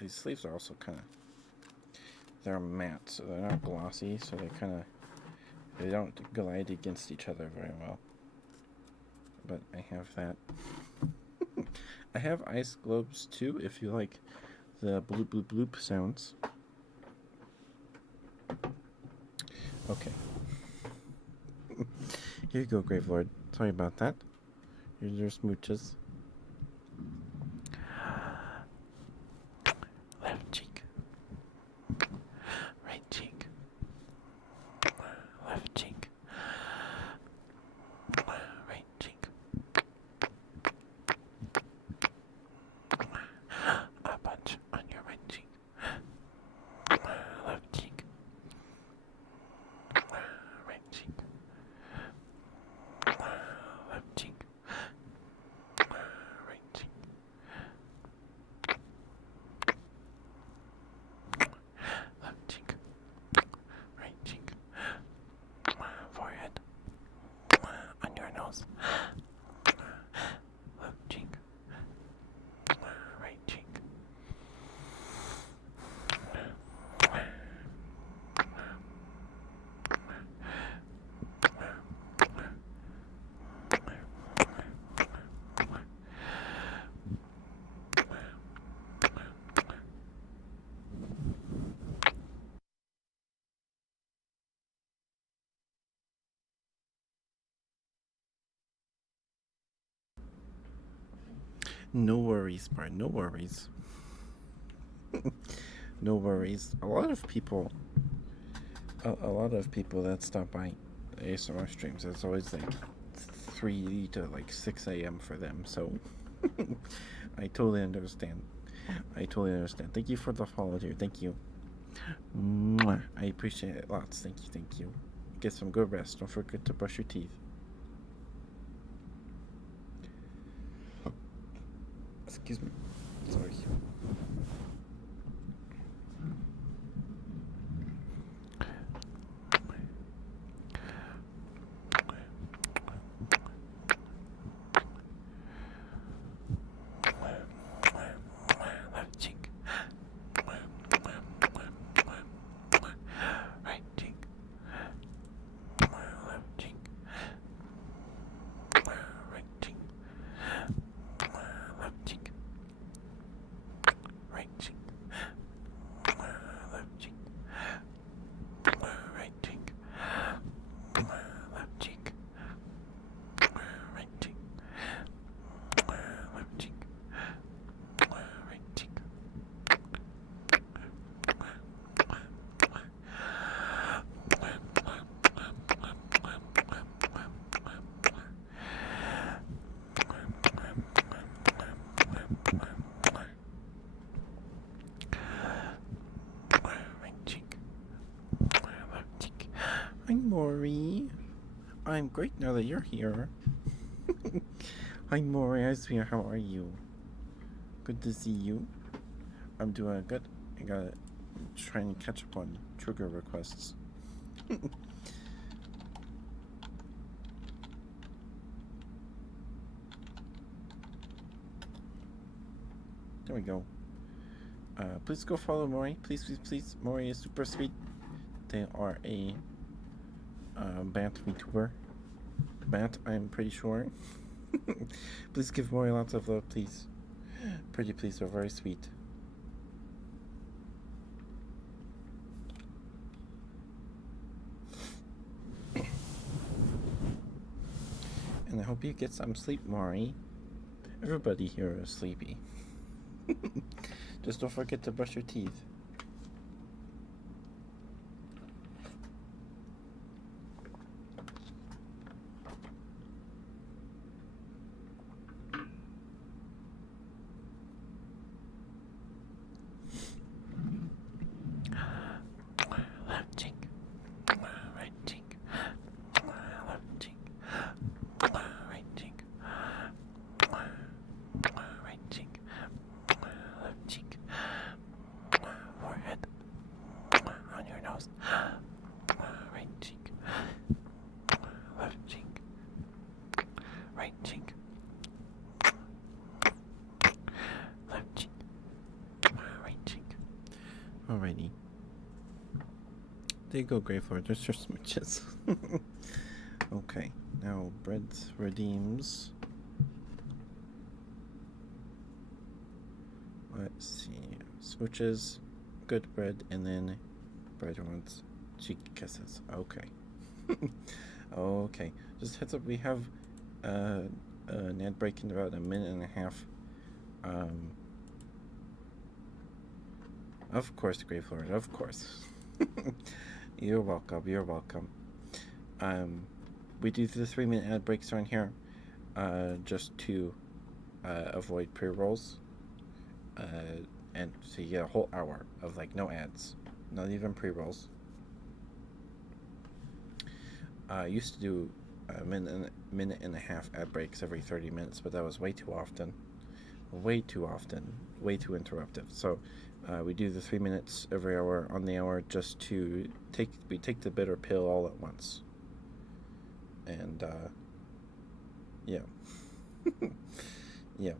These sleeves are also kind of, they're matte, so they're not glossy, so they don't glide against each other very well. But I have that. I have ice globes too, if you like the bloop bloop bloop sounds. Okay. Here you go, Gravelord. Sorry about that. Here's your smooches. Left cheek. Right cheek. Left cheek. Right cheek. A bunch on your right cheek. No worries, Brian. No worries. No worries. A lot of people that stop by ASMR streams, it's always like 3 to like 6 a.m. for them. So I totally understand. I totally understand. Thank you for the follow, dear. Thank you. Mwah. I appreciate it lots. Thank you. Thank you. Get some good rest. Don't forget to brush your teeth. Excuse me. Sorry. Left cheek. Right cheek. Left cheek. Right cheek. Left cheek. Right cheek. Left cheek. Right cheek. Left cheek. Right cheek. Left cheek. Right cheek. Right cheek. Left cheek. Hi, Maury. I'm great now that you're here. Hi, Maury. Hi, sweetheart. How are you? Good to see you. I'm doing good. I gotta try and catch up on trigger requests. There we go. Please go follow Maury. Please, please, please. Maury is super sweet. They are a Bant VTuber. Bant, I'm pretty sure. Please give Maury lots of love, please. Pretty please, are very sweet. And I hope you get some sleep, Maury. Everybody here is sleepy. Just don't forget to brush your teeth. Left cheek. Right cheek. Left cheek. Right cheek. Right cheek. Left cheek. Forehead. On your nose. Right cheek. Left cheek. Right cheek. Left cheek. Right cheek. Alrighty. There you go, Greyflor. There's your smooches. Okay, now bread redeems. Let's see. Smooches, good bread, and then bread wants cheek kisses. Okay. Okay. Just heads up, we have an ad break in about a minute and a half. Of course, Greyflor, of course. You're welcome, you're welcome. We do the 3-minute ad breaks on here, just to avoid pre-rolls. And so you get a whole hour of like no ads, not even pre-rolls. I used to do a minute and a half ad breaks every 30 minutes, but that was way too often. Way too interruptive. So we do the 3 minutes every hour on the hour just to take the bitter pill all at once. And yeah. Yeah.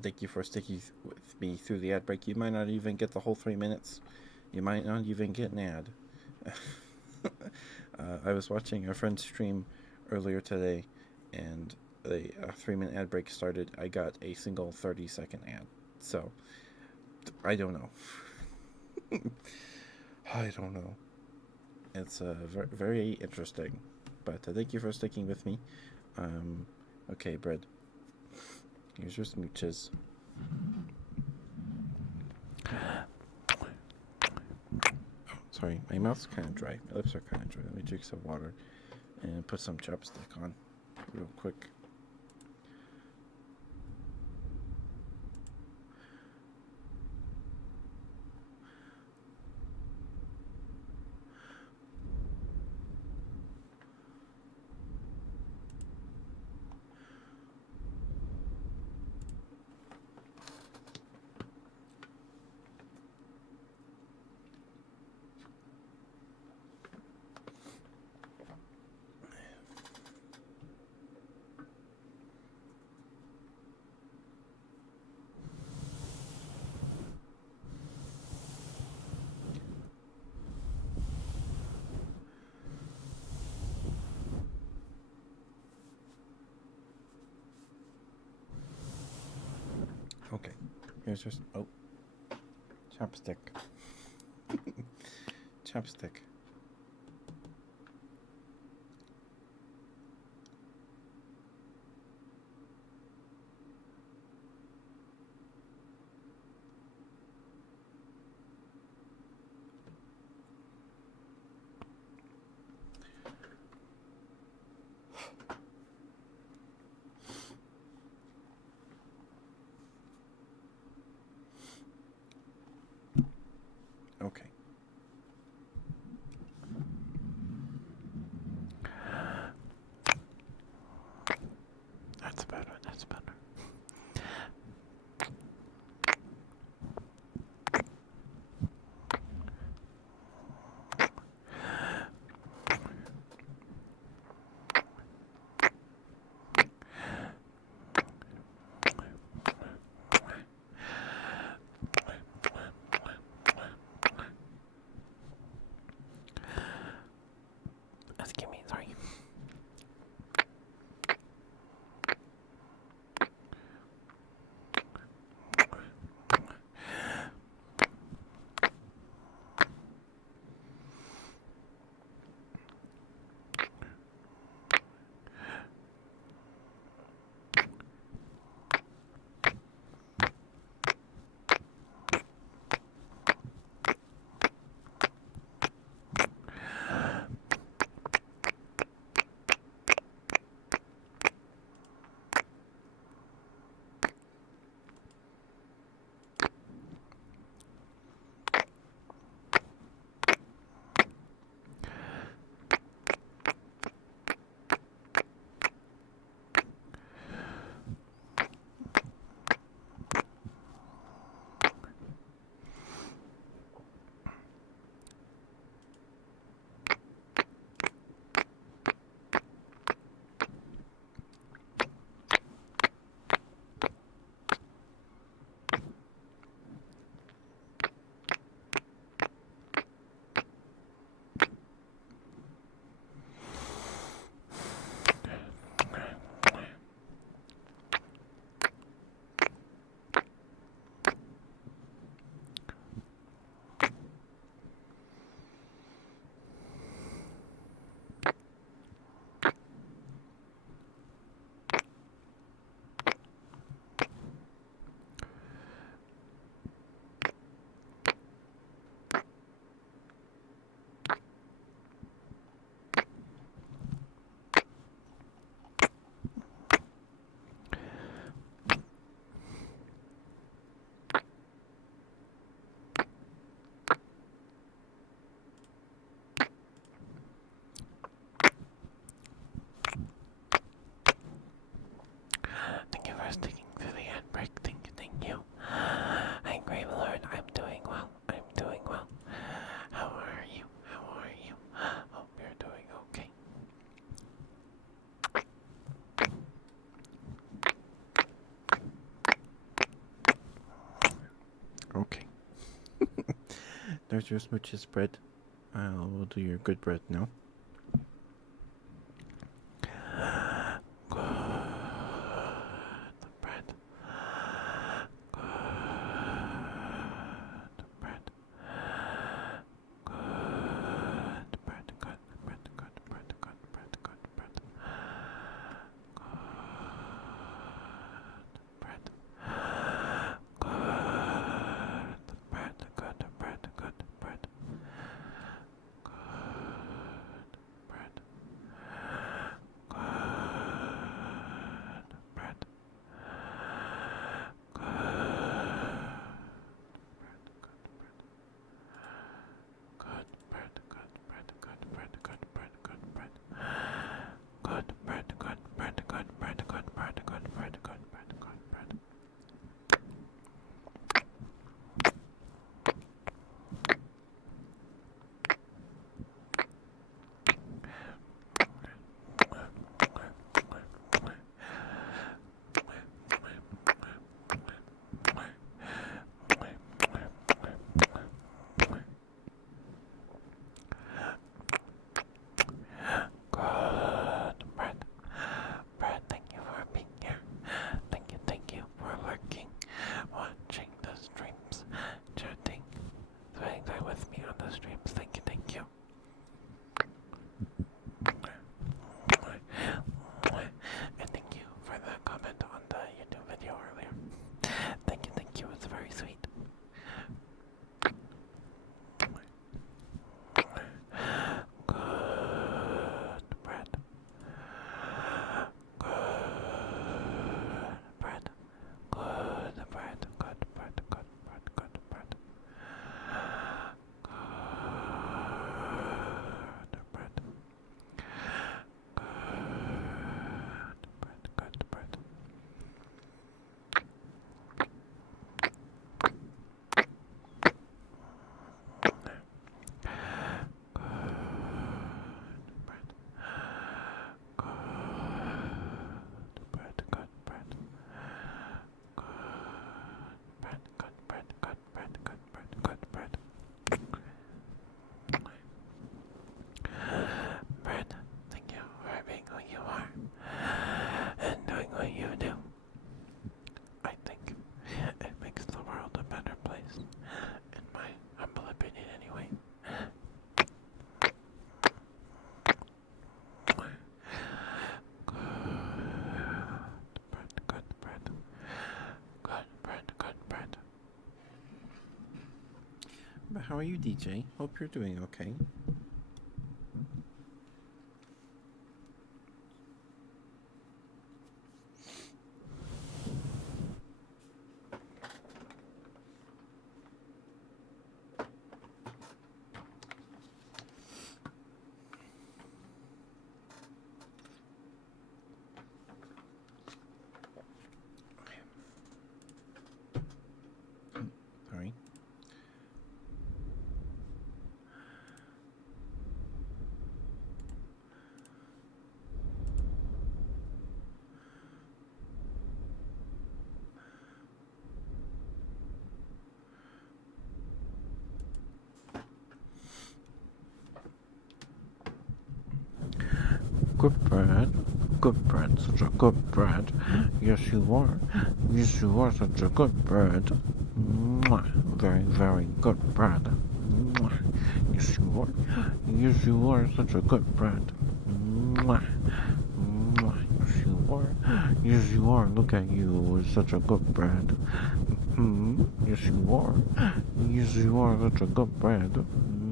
Thank you for sticking with me through the ad break. You might not even get the whole 3 minutes. You might not even get an ad. I was watching a friend's stream earlier today, and a 3-minute ad break started. I got a single 30-second ad. So, I don't know. I don't know. It's very interesting. but thank you for sticking with me. Okay, bread. Here's your smooches. Sorry, my mouth's kind of dry. My lips are kind of dry. Let me drink some water and put some chapstick on real quick. Okay, here's just chapstick. Chapstick. Okay. That's better. That's better. Excuse me, sorry. Thank you for sticking through the ad break. Thank you. Hi, Grave Lord. I'm doing well. I'm doing well. How are you? How are you? Hope you're doing okay. Okay. There's your smooches, bread. We'll do your good bread now. The bread. Good bread. Good bread. Good bread. Good bread. Good bread. Good But how are you, DJ? Hope you're doing okay. Sorry. Good bread. Good bread. Such a good bread. Yes, you are. Yes, you are such a good bread. Mwah. Very, very good bread. Mwah. Yes, you are. Yes, you are such a good bread. Mwah. Mwah. Yes, you are. Yes, you are. Look at you. Such a good bread. Yes, you are. Yes, you are such a good bread.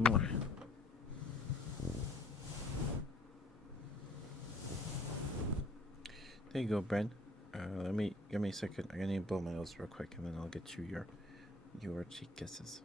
Mwah. There you go, Brent. Let me give me a second. I'm gonna blow my nose real quick, and then I'll get you your cheek kisses.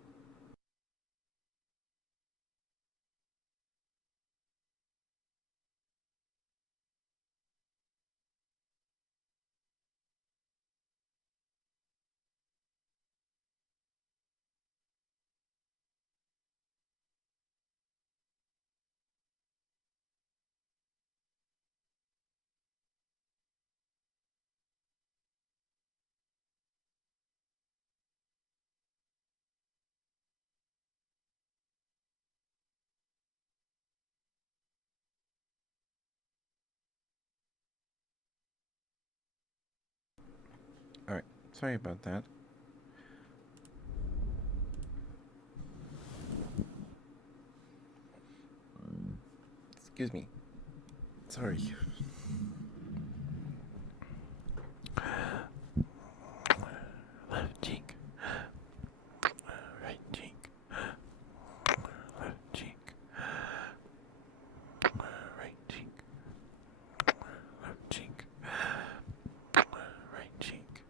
All right. Sorry about that. Excuse me. Sorry. Left cheek. Right cheek. Left cheek. Right cheek. Left cheek. Right cheek.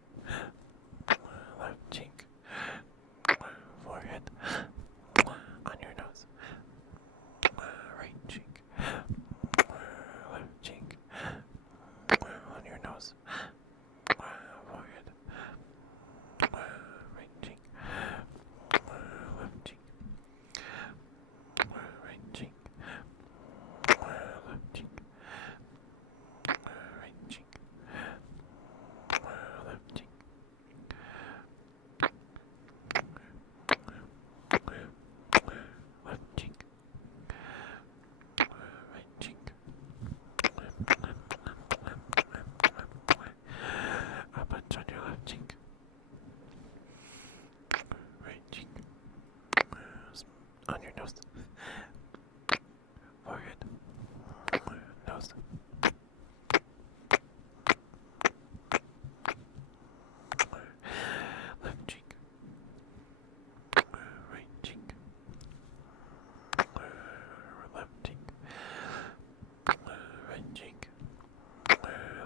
Left cheek. Forehead. On your nose. Right cheek. Left cheek. On your nose. Forehead. Right cheek. Left cheek. Right cheek. Left cheek. Right cheek. Left cheek. Left cheek. Right cheek. A bunch on your left cheek. Right cheek. On your nose. Forehead. Nose. Left cheek. Right cheek. Left cheek. Right cheek.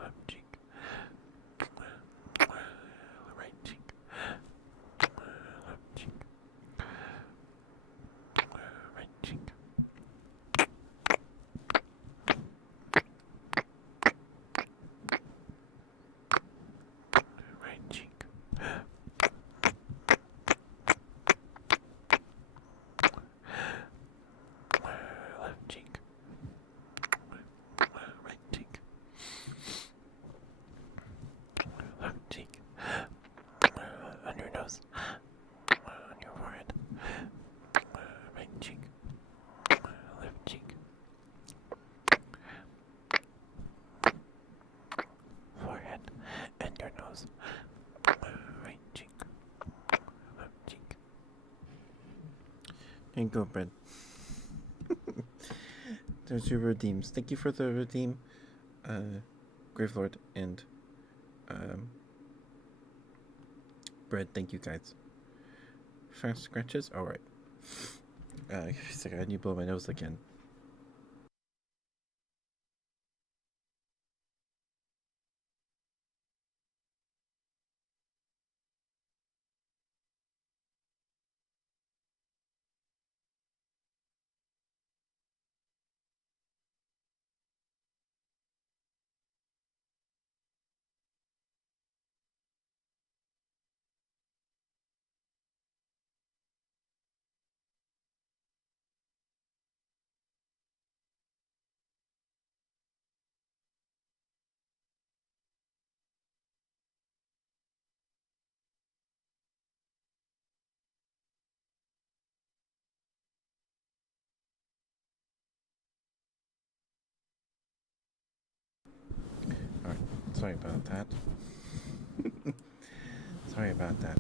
Left cheek. Right cheek. Left cheek. Right cheek. Right cheek. Left cheek. Right cheek. Left cheek. On your nose. On your forehead. Right cheek. Left cheek. Forehead and your nose. Right cheek. Left cheek. There you go, Brent. There's your redeems. Thank you for the redeem, Gravelord and Bread. Thank you guys. Fast scratches. All right. He's like, I need to blow my nose again. Alright, sorry about that. Sorry about that.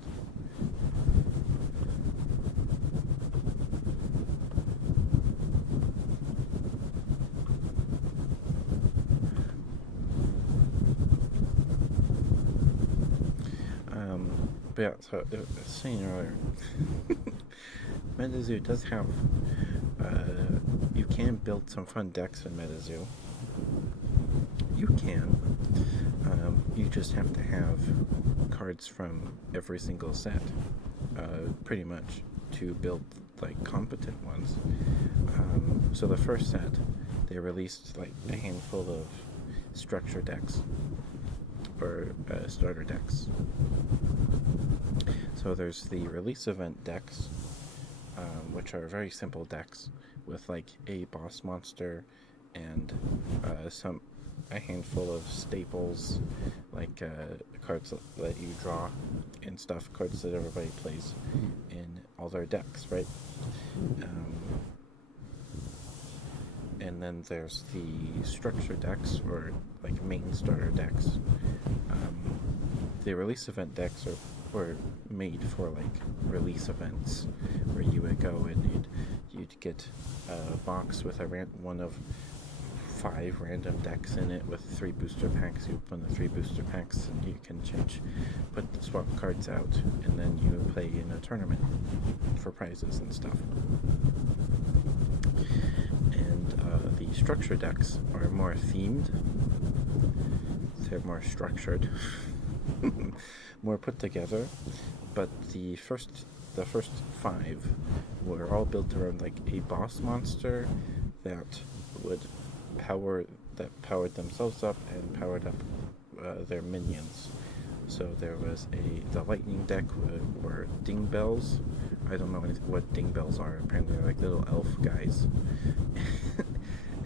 But yeah, so saying earlier, MetaZoo does have. You can build some fun decks in MetaZoo. You can. You just have to have cards from every single set, pretty much, to build like competent ones. So the first set, they released like a handful of structure decks or starter decks. So there's the release event decks, which are very simple decks with like a boss monster and a handful of staples, like cards that you draw and stuff, cards that everybody plays in all their decks, right? And then there's the structure decks, or like main starter decks. The release event decks were made for like release events, where you would go and you'd get a box with one of 5 random decks in it with 3 booster packs. You open the 3 booster packs and you can put the swap cards out, and then you play in a tournament for prizes and stuff. And the structure decks are more themed. They're more structured, more put together. But the first 5 were all built around like a boss monster that would powered themselves up and powered up their minions. So there was the lightning deck were ding bells. I don't know what ding bells are. Apparently they're like little elf guys.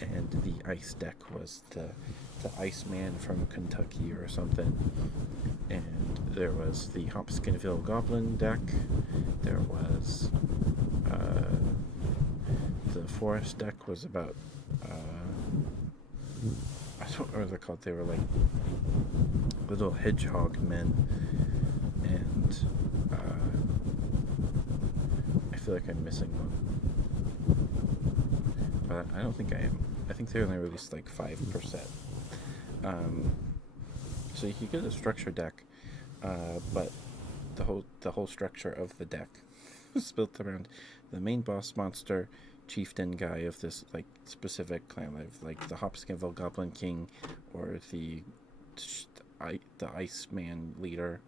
And the ice deck was the Iceman from Kentucky or something. And there was the Hopkinsville Goblin deck. There was the forest deck was about I don't know what they're called. They were like little hedgehog men, and I feel like I'm missing one, but I don't think I am. I think they only released like 5%. So you could get a structure deck, but the whole structure of the deck was built around the main boss monster, chieftain guy of this like specific clan, like the Hopkinsville Goblin King, or the Iceman leader,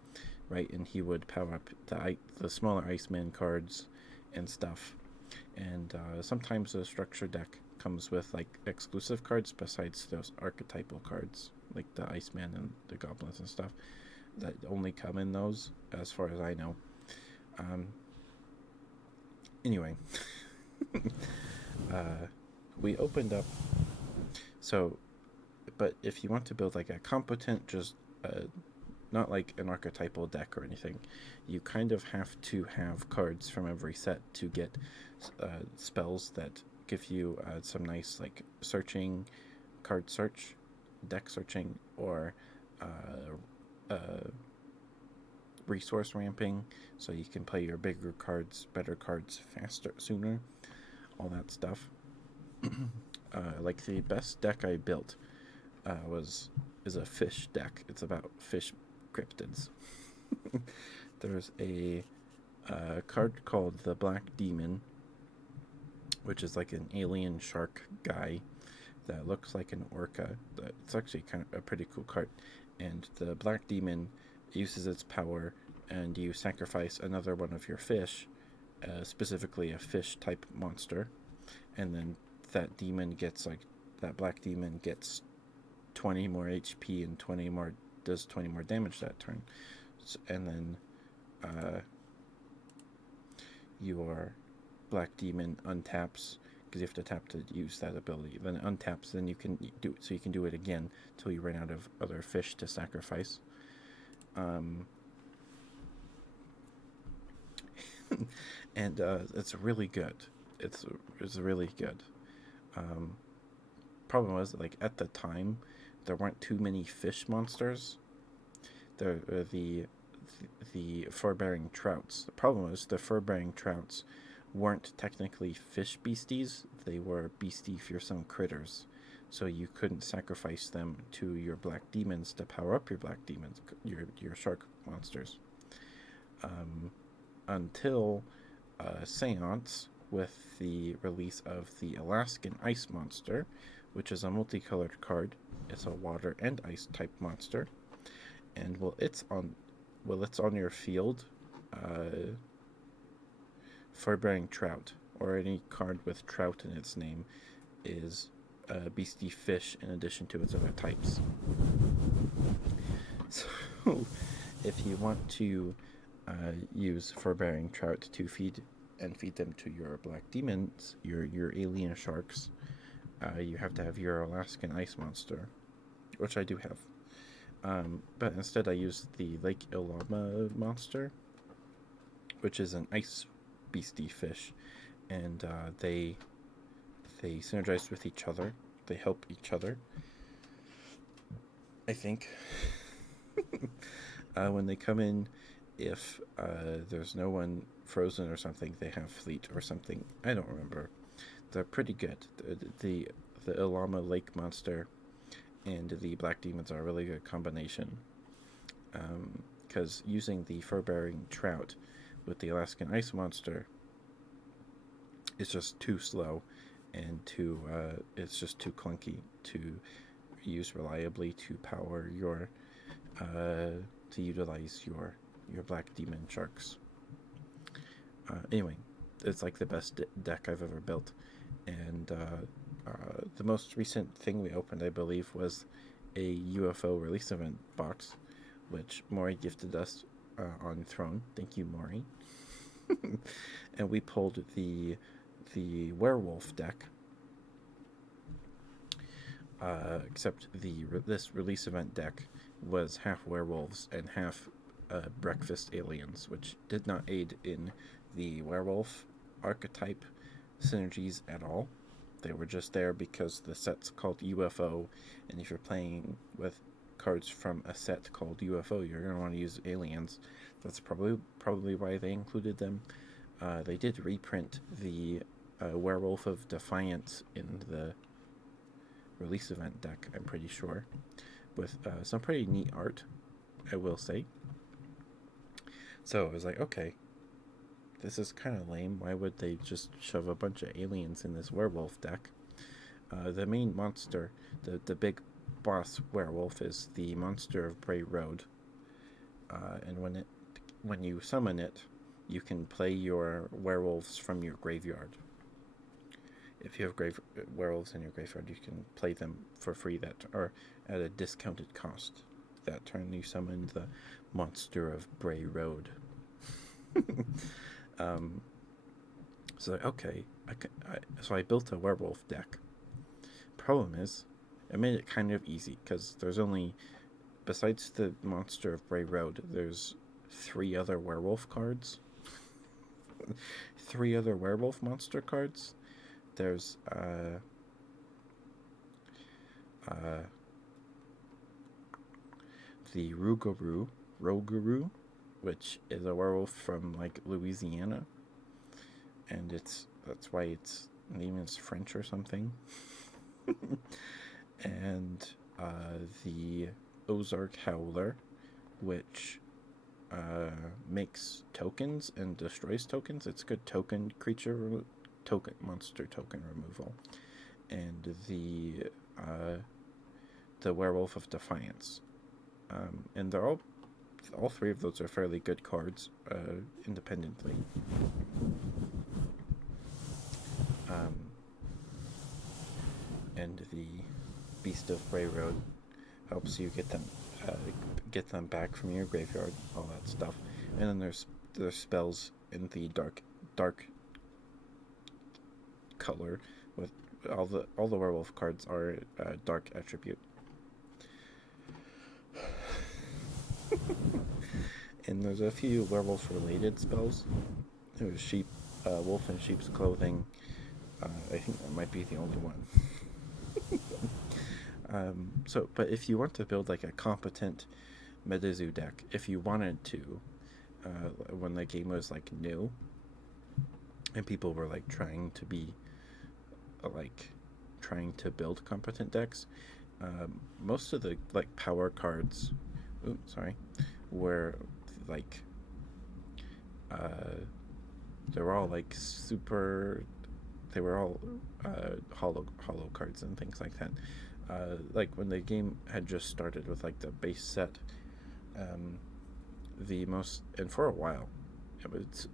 right? And he would power up the smaller Iceman cards and stuff. And sometimes the structure deck comes with like exclusive cards besides those archetypal cards, like the Iceman and the goblins and stuff, that only come in those, as far as I know. Anyway, we opened up. So, but if you want to build like a competent, just not like an archetypal deck or anything, you kind of have to have cards from every set to get spells that give you some nice like searching, card search, deck searching, or resource ramping, so you can play your bigger cards, better cards faster, sooner, all that stuff. Like the best deck I built is a fish deck. It's about fish cryptids. There's a card called the Black Demon, which is like an alien shark guy that looks like an orca. It's actually kind of a pretty cool card. And the black demon uses its power, and you sacrifice another one of your fish, specifically a fish type monster, and then that demon gets like that black demon gets 20 more HP and 20 more does 20 more damage that turn. And then your black demon untaps because you have to tap to use that ability. Then it untaps, then you can do it, so you can do it again until you run out of other fish to sacrifice. And it's really good. It's really good. Um, Problem was like at the time there weren't too many fish monsters. There the fur-bearing trouts. The problem was the fur-bearing trouts weren't technically fish beasties. They were beastie fearsome critters. So you couldn't sacrifice them to your black demons to power up your black demons, your shark monsters. Until Seance with the release of the Alaskan Ice Monster, which is a multicolored card. It's a water and ice type monster, and it's on your field, fur-bearing trout or any card with trout in its name is a beastie fish in addition to its other types. So, if you want to use fur-bearing trout to feed them to your black demons, your alien sharks, you have to have your Alaskan ice monster, which I do have. But instead, I use the Lake Ilama monster, which is an ice beastie fish, and they synergize with each other. They help each other. I think when they come in, if there's no one frozen or something, they have fleet or something. I don't remember. They're pretty good. The Ilama Lake monster and the black demons are a really good combination. Because using the fur-bearing trout with the Alaskan ice monster is just too slow, and it's just too clunky to use reliably to power your to utilize your black demon sharks. Anyway, it's like the best deck I've ever built, and the most recent thing we opened, I believe, was a UFO release event box, which Maury gifted us on Throne. Thank you, Maury. And we pulled the werewolf deck. Except this release event deck was half werewolves and half breakfast aliens, which did not aid in the werewolf archetype synergies at all. They were just there because the set's called UFO, and if you're playing with cards from a set called UFO, you're going to want to use aliens. That's probably why they included them. They did reprint the Werewolf of Defiance in the release event deck, I'm pretty sure, with some pretty neat art, I will say. So I was like, okay, this is kind of lame. Why would they just shove a bunch of aliens in this werewolf deck? The main monster, the big boss werewolf, is the Monster of Bray Road, and when you summon it, you can play your werewolves from your graveyard. If you have werewolves in your graveyard, you can play them for free or at a discounted cost. That turn you summon the Monster of Bray Road. So okay, so I built a werewolf deck. Problem is, I made it kind of easy because there's only, besides the Monster of Bray Road, there's 3 other werewolf cards. 3 other werewolf monster cards. There's the Rougarou, which is a werewolf from like Louisiana, and that's why its name is French or something. And the Ozark Howler, which makes tokens and destroys tokens. It's a good token creature monster token removal, and the Werewolf of Defiance. And they're all three of those are fairly good cards independently. And the Beast of Bray Road helps you get them back from your graveyard, all that stuff. And then there's spells in the dark color with all the werewolf cards are dark attribute. And there's a few werewolf related spells. There's wolf in sheep's clothing. I think that might be the only one. But if you want to build like a competent MetaZoo deck, if you wanted to, when the game was like new, and people were like trying to build competent decks, most of the like power cards, were like they were all like super. They were all hollow cards and things like that. Like when the game had just started with like the base set, and for a while,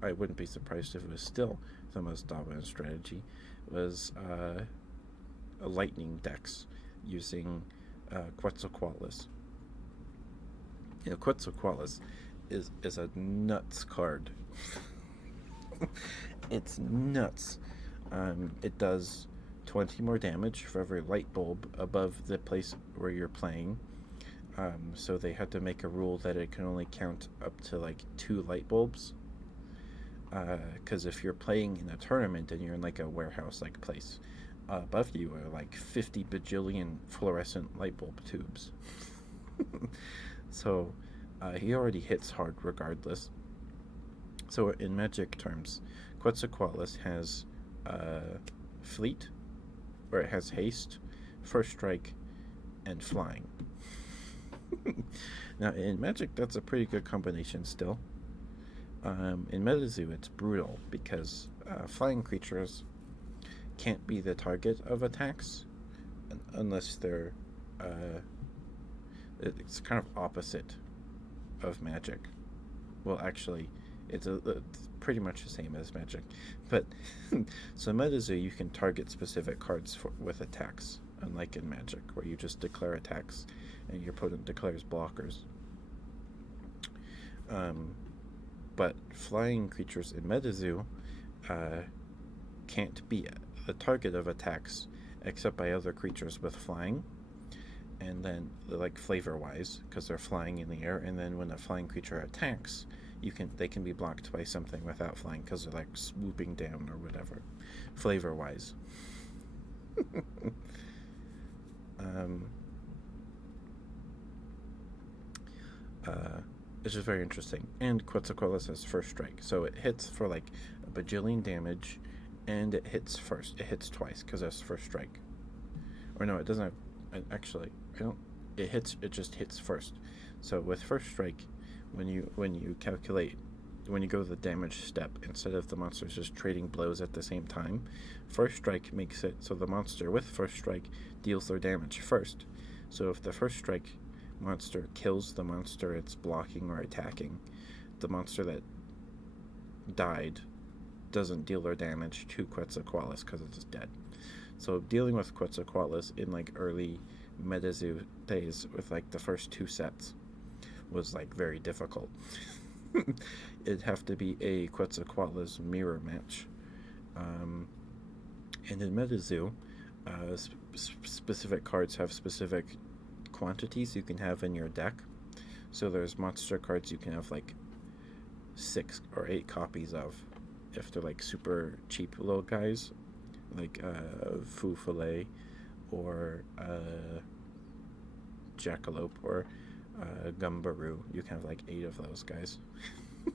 I wouldn't be surprised if it was still the most dominant strategy, was lightning decks using Quetzalcoatlus. Quetzalcoatlus is a nuts card. It's nuts. It does 20 more damage for every light bulb above the place where you're playing. So they had to make a rule that it can only count up to like 2 light bulbs. Because if you're playing in a tournament and you're in like a warehouse like place, above you are like 50 bajillion fluorescent light bulb tubes. So he already hits hard regardless. So in Magic terms, Quetzalcoatlus has fleet, or it has haste, first strike, and flying. Now in Magic, that's a pretty good combination still. In MetaZoo, it's brutal because flying creatures can't be the target of attacks unless they're it's kind of opposite of Magic. Well, actually, it's pretty much the same as Magic, but so MetaZoo, you can target specific cards with attacks, unlike in Magic, where you just declare attacks and your opponent declares blockers. But flying creatures in MetaZoo can't be the target of attacks except by other creatures with flying, and then like flavor-wise, because they're flying in the air, and then when a flying creature attacks, they can be blocked by something without flying because they're like swooping down or whatever, flavor-wise. It's just very interesting. And Quetzalcoatlus has first strike, so it hits for like a bajillion damage, and it hits first. It hits twice because that's first strike. Or no, it doesn't have, actually, I don't. It hits. It just hits first. So with first strike, when you calculate, when you go to the damage step, instead of the monsters just trading blows at the same time, first strike makes it so the monster with first strike deals their damage first. So if the first strike monster kills the monster it's blocking or attacking, the monster that died doesn't deal their damage to Quetzalcoatlus because it's dead. So dealing with Quetzalcoatlus in like early MetaZoo days with like the first 2 sets was like very difficult. It'd have to be a Quetzalcoatlus mirror match. And in MetaZoo, specific cards have specific quantities you can have in your deck. So there's monster cards you can have like 6 or 8 copies of if they're like super cheap little guys, like Fou-Follet or Jackalope or Gumbaroo. You can have like 8 of those guys.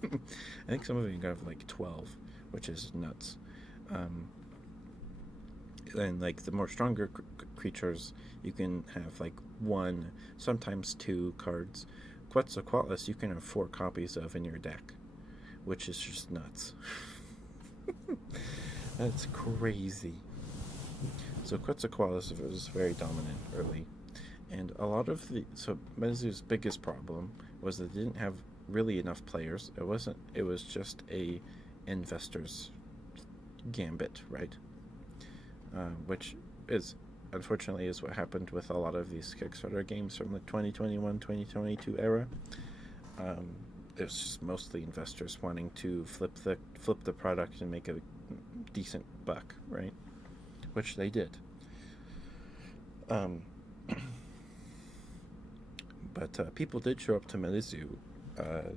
I think some of you can have like 12, which is nuts. And like the more stronger creatures, you can have like 1, sometimes 2 cards. Quetzalcoatlus you can have 4 copies of in your deck, which is just nuts. That's crazy. So Quetzalcoatlus was very dominant early, and a lot of the so Mizu's biggest problem was that they didn't have really enough players. It wasn't. It was just a investor's gambit, right? Which is unfortunately is what happened with a lot of these Kickstarter games from the 2021 2022 era. Um, it was just mostly investors wanting to flip the product and make a decent buck, right? Which they did. Um, but people did show up to Melizu uh,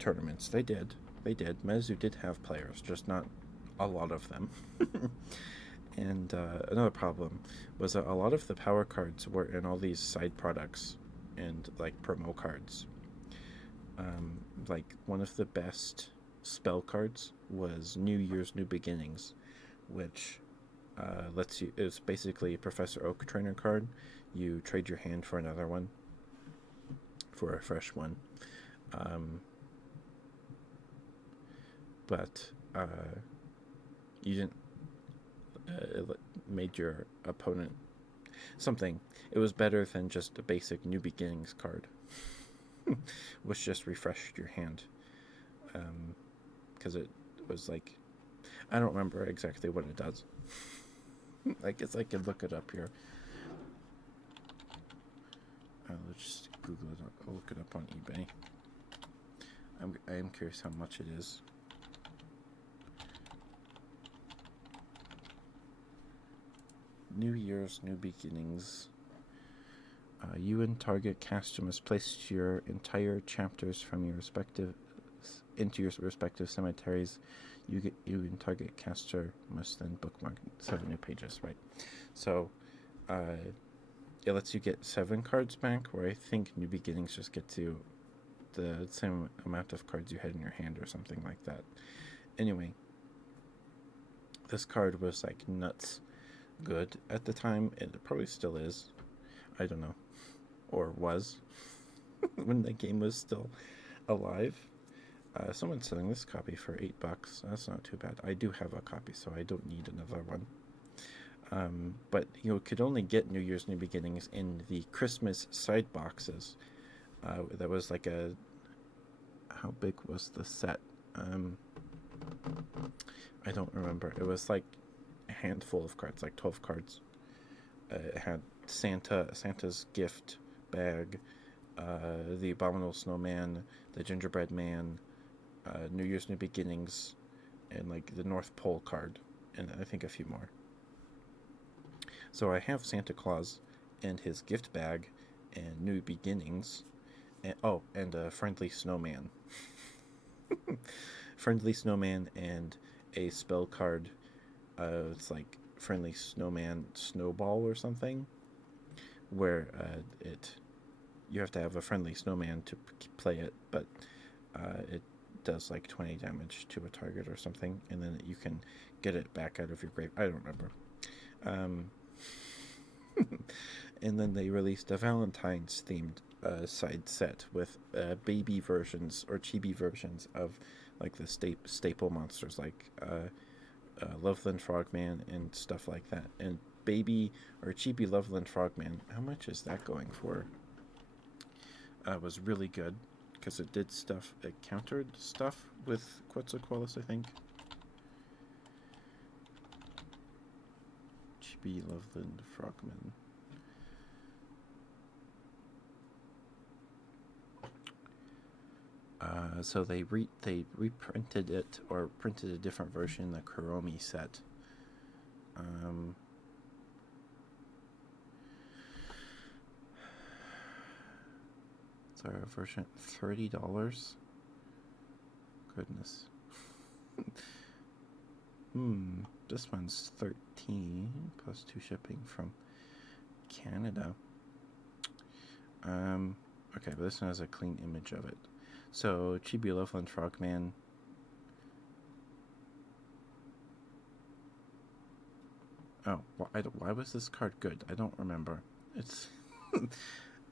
tournaments. They did. They did. Melizu did have players, just not a lot of them. And another problem was that a lot of the power cards were in all these side products and like promo cards. Like one of the best spell cards was New Year's New Beginnings, which lets you. It's basically a Professor Oak trainer card. You trade your hand for another one, for a fresh one. Um, but you didn't. It made your opponent something. It was better than just a basic New Beginnings card, which just refreshed your hand. Because it was like I don't remember exactly what it does. I guess I could look it up here. Let's just Google it. I'll look it up on eBay. I am curious how much it is. New Year's, New Beginnings. You and target caster must place your entire chapters from your respective into your respective cemeteries. You and target caster must then bookmark 7 new pages. Right. So, it lets you get 7 cards back. Where I think New Beginnings just gets you the same amount of cards you had in your hand or something like that. Anyway, this card was like nuts good at the time. It probably still is. I don't know. Or was. When the game was still alive. Someone's selling this copy for $8. That's not too bad. I do have a copy, so I don't need another one. But you could only get New Year's New Beginnings in the Christmas side boxes. That was like a. How big was the set? I don't remember. It was like a handful of cards, like 12 cards. It had Santa's gift bag, the Abominable Snowman, the Gingerbread Man, New Year's New Beginnings, and like the North Pole card, and I think a few more. So I have Santa Claus and his gift bag, and New Beginnings, and and a Friendly Snowman. Friendly Snowman and a spell card. It's like Friendly Snowman Snowball or something, where it you have to have a friendly snowman to play it, but it does like 20 damage to a target or something, and then you can get it back out of your grave. I don't remember. Um, and then they released a Valentine's themed side set with baby versions or chibi versions of like the staple monsters like Loveland Frogman and stuff like that. And baby or chibi Loveland Frogman, how much is that going for? Was really good because it did stuff. It countered stuff with Quetzalcoatlus, I think. Chibi Loveland Frogman. So they reprinted it or printed a different version, the Kuromi set. It's our version $30. Goodness. This one's 13 plus 2 shipping from Canada. Okay, but this one has a clean image of it. So Chibi Loveland Frogman. Oh, why was this card good? I don't remember. It's.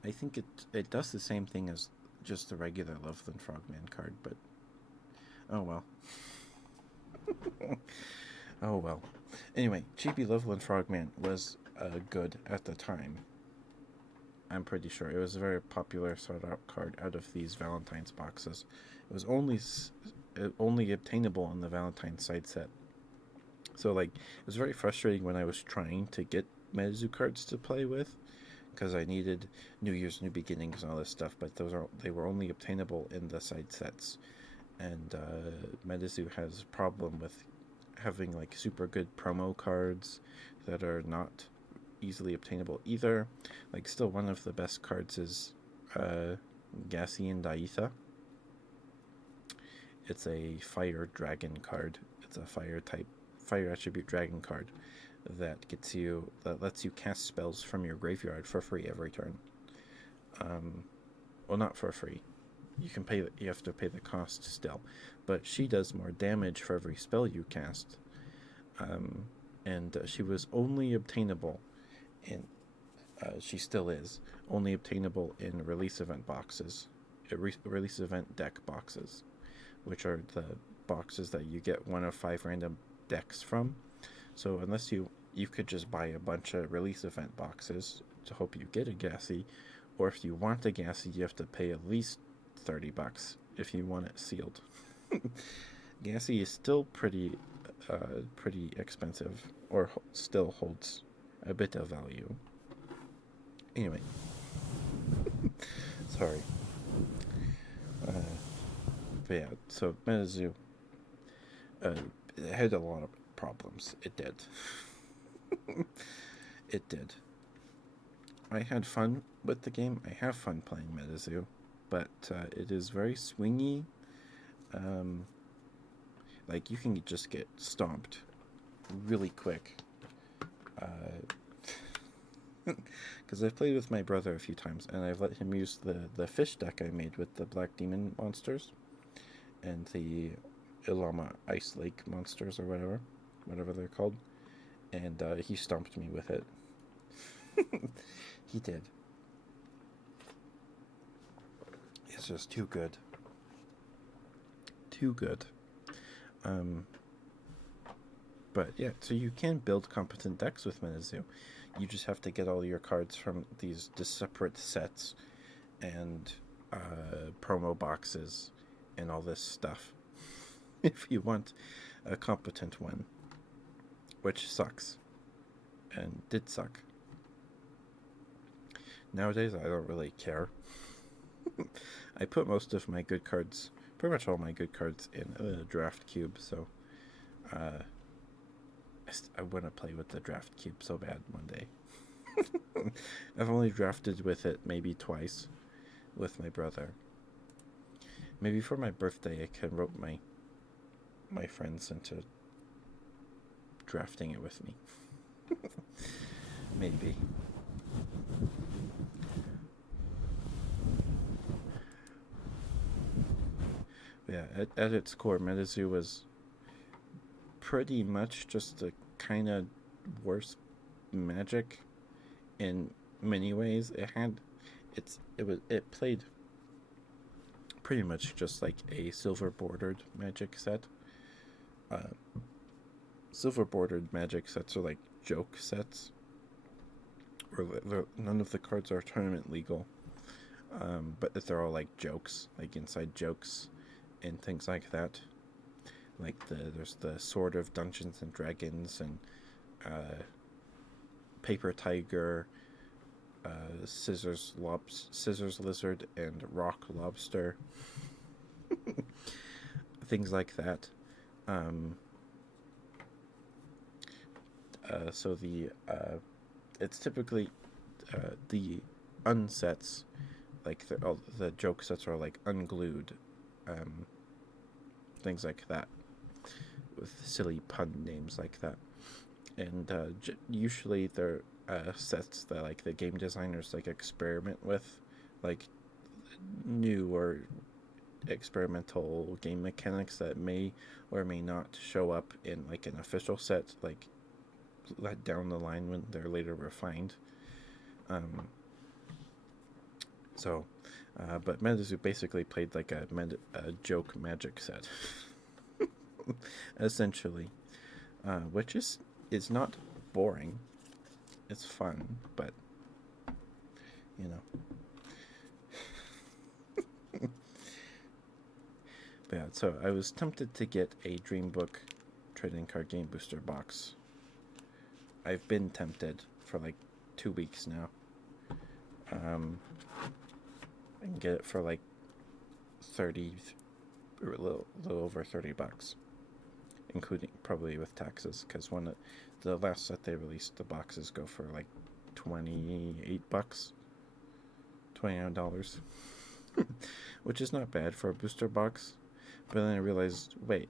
I think it does the same thing as just the regular Loveland Frogman card, but oh well. Oh well. Anyway, Chibi Loveland Frogman was good at the time. I'm pretty sure it was a very popular sort out card out of these Valentine's boxes. It was only obtainable in the Valentine's side set. So like it was very frustrating when I was trying to get Medizu cards to play with because I needed New Year's New Beginnings and all this stuff, but they were only obtainable in the side sets. And Medizu has a problem with having like super good promo cards that are not easily obtainable either. Like still one of the best cards is Gassian Daitha. It's a fire dragon card. It's a fire attribute dragon card that lets you cast spells from your graveyard for free every turn. Well, not for free. You have to pay the cost still, but she does more damage for every spell you cast. And she was only obtainable in she still is only obtainable in release event boxes, release event deck boxes, which are the boxes that you get one of 5 random decks from. So unless you could just buy a bunch of release event boxes to hope you get a Gassy, or if you want a Gassy, you have to pay at least $30 if you want it sealed. Gassy is still pretty expensive, or still holds a bit of value. Anyway, sorry. But yeah, so Medizu it had a lot of problems. It did. It did. I had fun with the game. I have fun playing Medizu, but it is very swingy. Like you can just get stomped really quick. Because I've played with my brother a few times, and I've let him use the fish deck I made with the Black Demon monsters and the Ilama Ice Lake monsters or whatever they're called, and he stomped me with it. He did. It's just too good. Too good. But yeah, so you can build competent decks with Medizu. You just have to get all your cards from these separate sets and promo boxes and all this stuff if you want a competent one, which sucks and did suck. Nowadays, I don't really care. I put most of my good cards, pretty much all my good cards, in a draft cube, so I want to play with the draft cube so bad one day. I've only drafted with it maybe twice with my brother. Maybe for my birthday I can rope my friends into drafting it with me. Maybe. Yeah, at its core, Medizu was pretty much just a kind of worse Magic in many ways. It played pretty much just like a silver bordered Magic set. Silver bordered Magic sets are like joke sets, where none of the cards are tournament legal, but they're all like jokes, like inside jokes and things like that. Like there's the Sword of Dungeons and Dragons and Paper Tiger, Scissors Lizard, and Rock Lobster. Things like that. So it's typically the unsets, like the joke sets are like unglued, things like that, with silly pun names like that, and usually they're sets that like the game designers like experiment with, like new or experimental game mechanics that may or may not show up in like an official set, like down the line when they're later refined. But Medizu basically played like a joke Magic set, essentially. which is not boring. It's fun, but you know. But yeah, so I was tempted to get a Dreambook trading card game booster box. I've been tempted for like 2 weeks now. I can get it for like 30, or a little over $30, including probably with taxes. Because the last set they released, the boxes go for like $28, $29, which is not bad for a booster box. But then I realized, wait,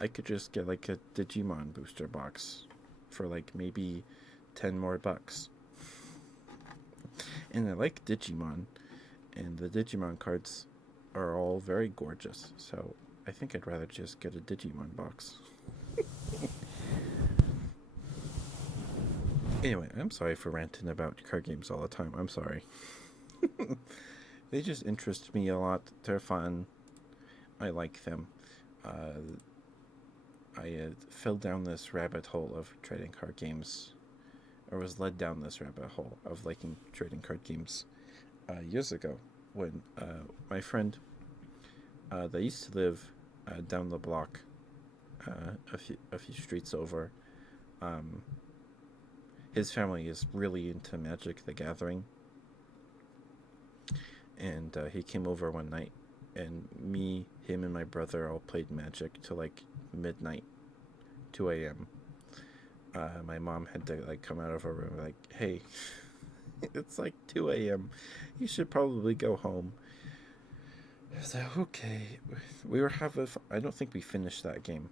I could just get like a Digimon booster box for like maybe 10 more bucks. And I like Digimon, and the Digimon cards are all very gorgeous, so I think I'd rather just get a Digimon box. Anyway, I'm sorry for ranting about card games all the time. I'm sorry. They just interest me a lot. They're fun. I like them. Uh, I fell down this rabbit hole of trading card games, or was led down this rabbit hole of liking trading card games years ago when my friend that used to live down the block, a few streets over, um, his family is really into Magic the Gathering, and he came over one night, and me, him, and my brother all played Magic till like midnight, 2 a.m. My mom had to like come out of her room like, "Hey, it's like 2 a.m. You should probably go home." I was like, "Okay." We were having. I don't think we finished that game.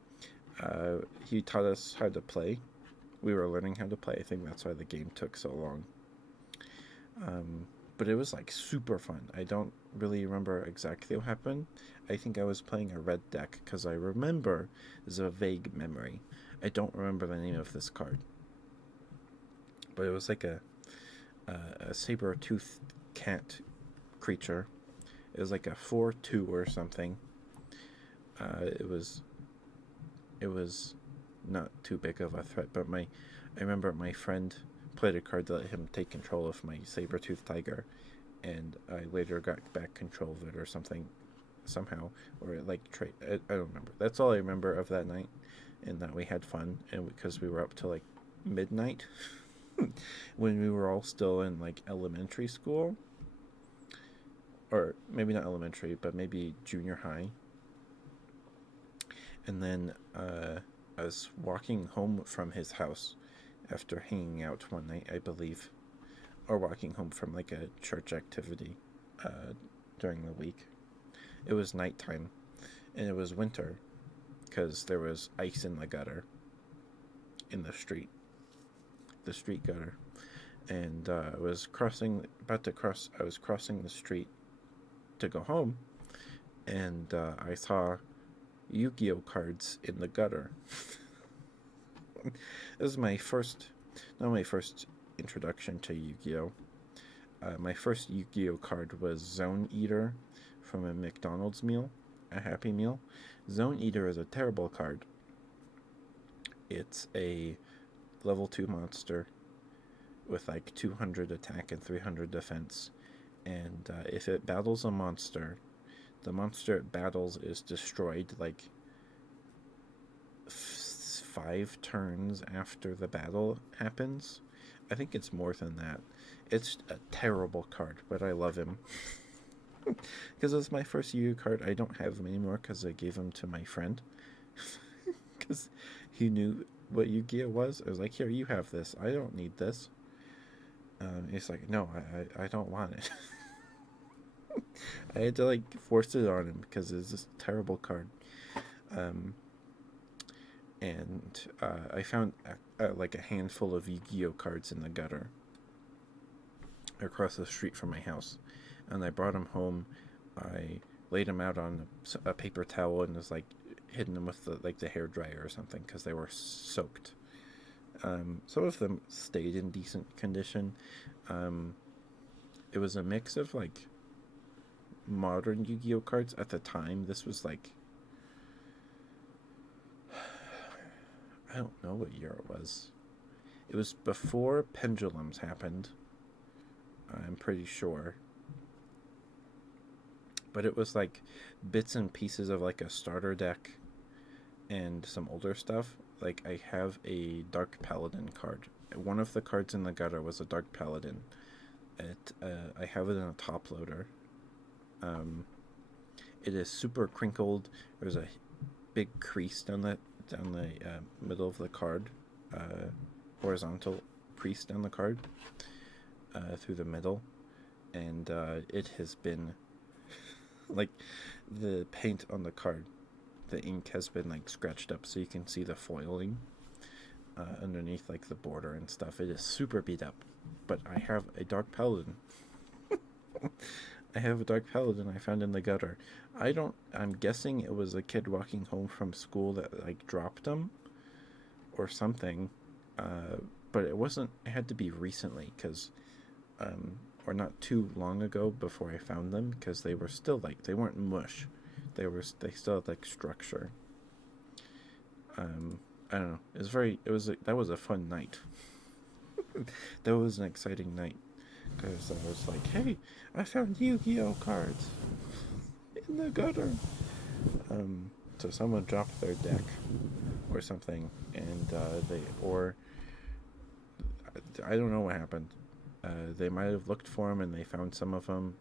He taught us how to play. We were learning how to play. I think that's why the game took so long. Um, but it was like super fun. I don't really remember exactly what happened. I think I was playing a red deck because I remember there's a vague memory. I don't remember the name of this card, but it was like a saber tooth cat creature. It was like a 4/2 or something. It was not too big of a threat, but I remember my friend played a card to let him take control of my saber tooth tiger, and I later got back control of it or something somehow, or like trade. I don't remember. That's all I remember of that night, and that we had fun, and because we were up to like midnight when we were all still in like elementary school, or maybe not elementary, but maybe junior high. And then I was walking home from his house after hanging out one night, I believe, or walking home from like a church activity during the week. It was nighttime, and it was winter because there was ice in the gutter, in the street gutter. And I was I was crossing the street to go home, and I saw Yu-Gi-Oh cards in the gutter. This is not my first introduction to Yu-Gi-Oh. My first Yu-Gi-Oh card was Zone Eater from a McDonald's meal, a Happy Meal. Zone Eater is a terrible card. It's a level 2 monster with like 200 attack and 300 defense. And if it battles a monster, the monster it battles is destroyed like 5 turns after the battle happens. I think it's more than that. It's a terrible card, but I love him. Because it's my first Yu card. I don't have him anymore because I gave him to my friend. Because he knew what Yu-Gi-Oh was. I was like, "Here, you have this. I don't need this." He's like, "No, I don't want it." I had to like force it on him because it's this terrible card. Um, and I found like a handful of Yu-Gi-Oh cards in the gutter across the street from my house, and I brought them home. I laid them out on a paper towel and was like hidden them with the hair dryer or something because they were soaked. Some of them stayed in decent condition. Um, it was a mix of like modern Yu-Gi-Oh cards at the time. This was like I don't know what year it was. It was before Pendulums happened. I'm pretty sure. But it was like bits and pieces of like a starter deck and some older stuff. Like I have a Dark Paladin card. One of the cards in the gutter was a Dark Paladin. I have it in a top loader. Um, it is super crinkled. There's a big crease down the middle of the card, horizontal crease down the card, through the middle, and it has been like the paint on the card, the ink has been like scratched up, so you can see the foiling underneath like the border and stuff. It is super beat up, but I have a Dark Paladin. I have a Dark Paladin I found in the gutter. I'm guessing it was a kid walking home from school that like dropped them or something. Uh, but it wasn't. It had to be recently because, or not too long ago before I found them, because they were still like they weren't mush. They still had like structure. I don't know. That was a fun night. That was an exciting night because I was like, hey, I found Yu-Gi-Oh cards in the gutter. So someone dropped their deck or something, and I don't know what happened. They might have looked for them and they found some of them.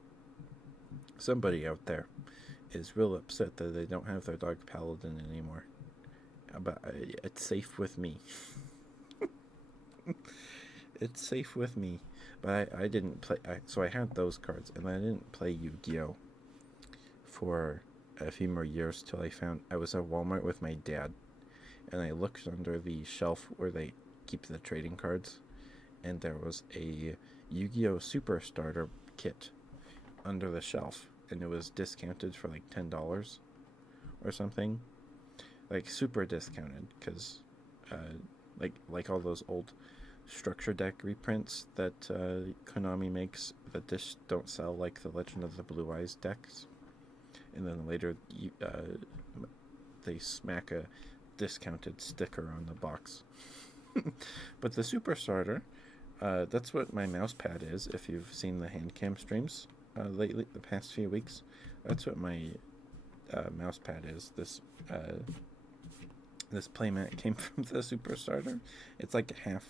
Somebody out there is real upset that they don't have their Dark Paladin anymore. But it's safe with me. It's safe with me. But I didn't play. So I had those cards, and I didn't play Yu-Gi-Oh for a few more years till I was at Walmart with my dad, and I looked under the shelf where they keep the trading cards, and there was a Yu-Gi-Oh Super Starter kit under the shelf, and it was discounted for like $10 or something, like super discounted, because like all those old structure deck reprints that Konami makes that just don't sell, like the Legend of the Blue Eyes decks, and then later they smack a discounted sticker on the box. But the Super Starter, that's what my mouse pad is. If you've seen the hand cam streams lately, the past few weeks, that's what my mouse pad is. This playmat came from the Super Starter. It's like half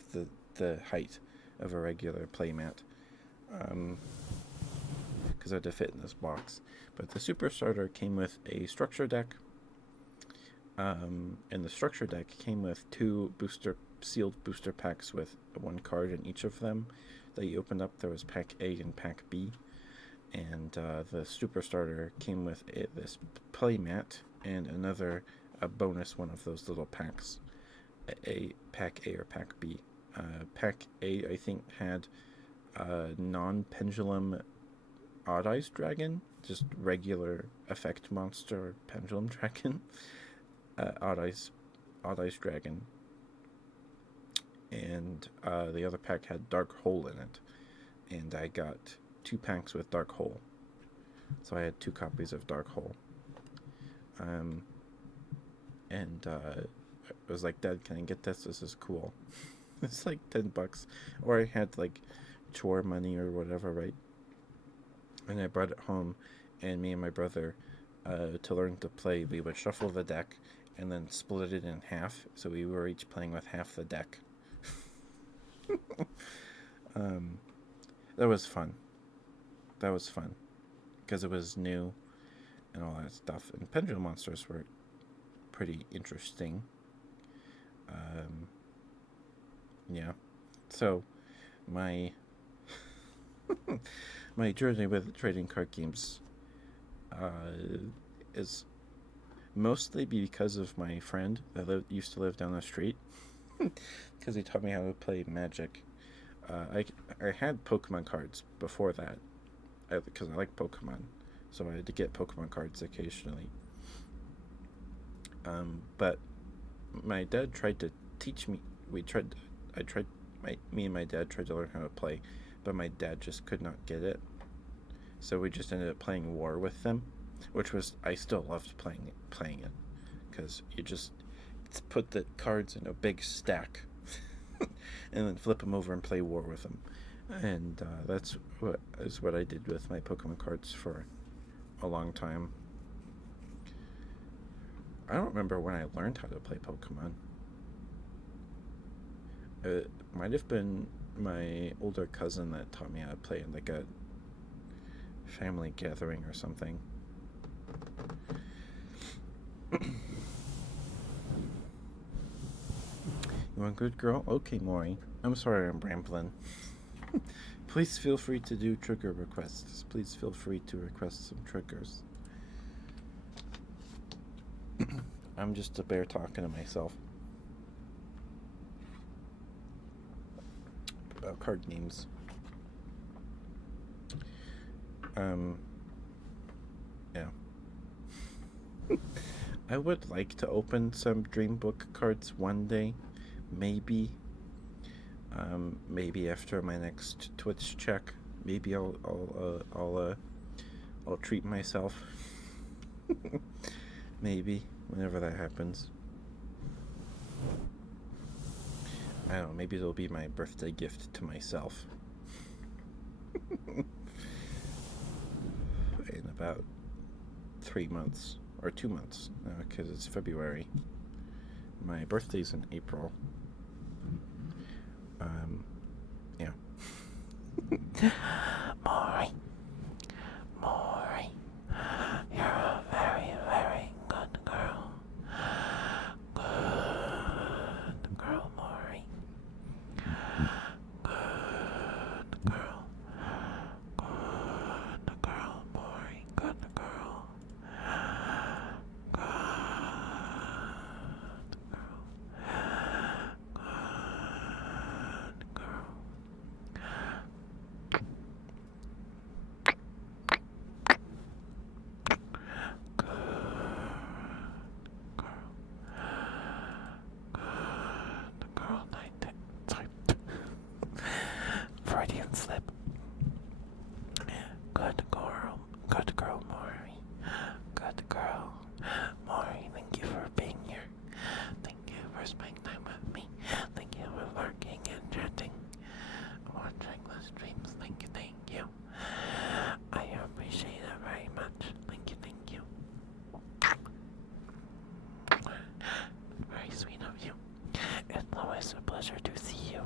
the height of a regular playmat, because I had to fit in this box. But the Super Starter came with a structure deck, and the structure deck came with two sealed booster packs with one card in each of them that you opened up. There was Pack A and Pack B, and the Super Starter came with this playmat and a bonus one of those little packs, a Pack A or Pack B. Pack A, I think, had non-pendulum Odd Eyes Dragon, just regular effect monster pendulum dragon. Odd Eyes Dragon, and the other pack had Dark Hole in it, and I got 2 packs with Dark Hole, so I had 2 copies of Dark Hole. And I was like, Dad, can I get this? This is cool. It's like $10, or I had like chore money or whatever, right? And I brought it home, and me and my brother, to learn to play, we would shuffle the deck and then split it in half, so we were each playing with half the deck. That was fun. That was fun because it was new and all that stuff. And Pendulum Monsters were pretty interesting. Yeah. So my my journey with trading card games is mostly because of my friend that used to live down the street, because he taught me how to play Magic. I had Pokemon cards before that, because I like Pokemon, so I had to get Pokemon cards occasionally. But my dad tried to teach me. I tried. Me and my dad tried to learn how to play, but my dad just could not get it. So we just ended up playing War with them, which was I still loved playing it, because put the cards in a big stack, and then flip them over and play war with them. And that's what I did with my Pokemon cards for a long time. I don't remember when I learned how to play Pokemon. It might have been my older cousin that taught me how to play in like a family gathering or something. You want good girl? Okay, Maury. I'm sorry I'm rambling. Please feel free to do trigger requests. Please feel free to request some triggers. I'm just a bear talking to myself about card games. Yeah. I would like to open some Dream Book cards one day, maybe. Maybe after my next Twitch check, maybe I'll treat myself. Maybe whenever that happens. I don't know. Maybe it'll be my birthday gift to myself. In about 3 months or 2 months, because it's February. My birthday's in April. Yeah. Maury, you're a very, very good girl. Good girl, Maury. Good girl. Good girl, Maury. Good girl. Good girl. Girl, sorry. Freudian slip. Good girl, Maury. Good girl. Maury, thank you for being here. Thank you for spending time with me. Thank you for lurking and chatting. Watching the streams. Thank you. I appreciate it very much. Thank you. Very sweet of you. It's always a pleasure to see you.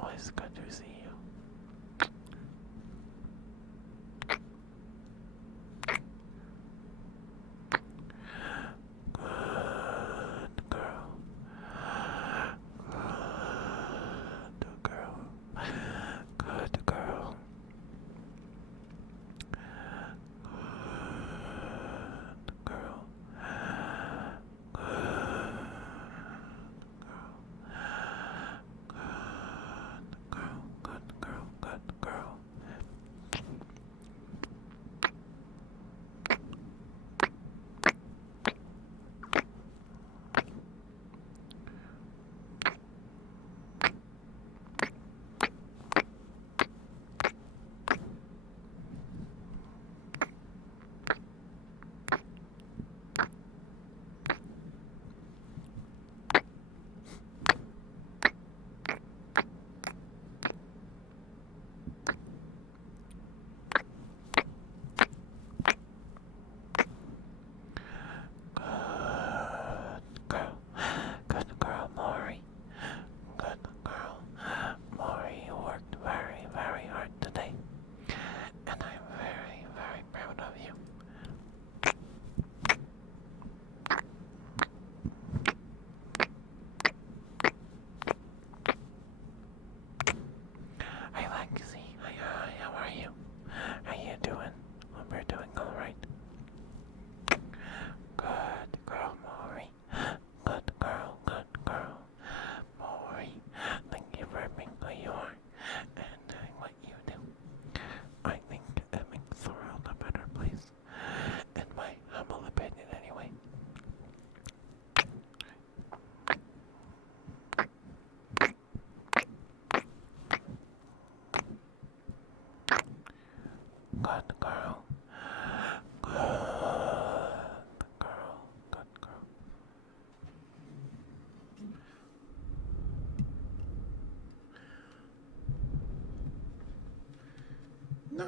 Always good to see you. Good girl. Good girl. Good girl. Good girl. Good girl. Good girl, Maury. Good girl. Maury, you worked very, very hard today. And I'm very, very proud of you. Hi, Lexi. Hi, how are you? How you doing? We're doing alright. Good girl, Maury. Good girl. Maury, thank you for being who you are and doing what you do. I think it makes the world a better place. In my humble opinion, anyway. Good girl. Good girl.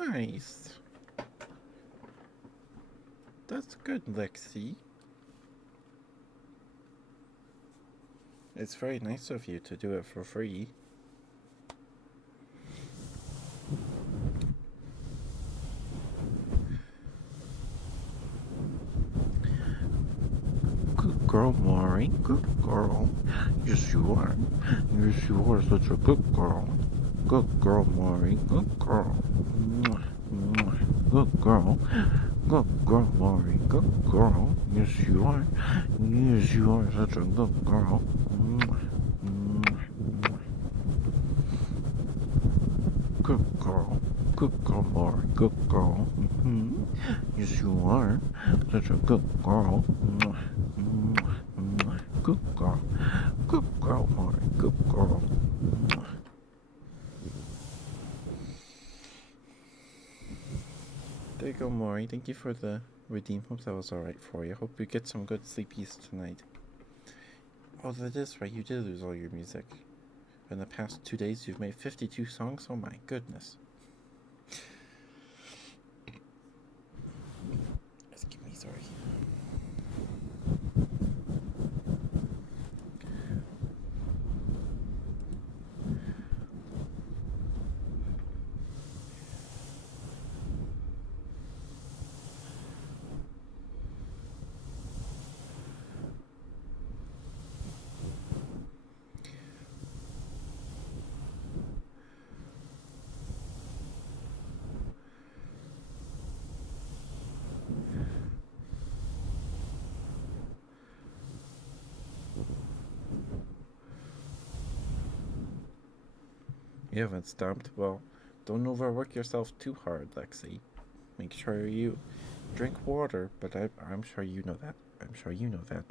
Nice. That's good, Lexi. It's very nice of you to do it for free. Good girl, Maury. Good girl. Yes, you are. Yes, you are such a good girl. Good girl, Maury. Good girl. Mwah, mwah. Good girl. Good girl, Maury. Good girl. Yes, you are. Yes, you are such a good girl. Mwah, mwah, mwah. Good girl. Good girl, Maury. Good girl. Yes, you are such a good girl. Mwah, mwah, mwah. Good girl. Good girl, Maury. Good girl. Mwah. There you go, Maury. Thank you for the redeem. Hope that was alright for you. Hope you get some good sleepies tonight. Oh, that is right. You did lose all your music. In the past 2 days, you've made 52 songs? Oh my goodness. Excuse me, sorry. You haven't stopped? Well, don't overwork yourself too hard, Lexi. Make sure you drink water, but I'm sure you know that. I'm sure you know that.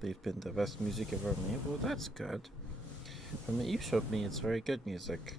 They've been the best music ever made. Well, that's good. From what you showed me, it's very good music.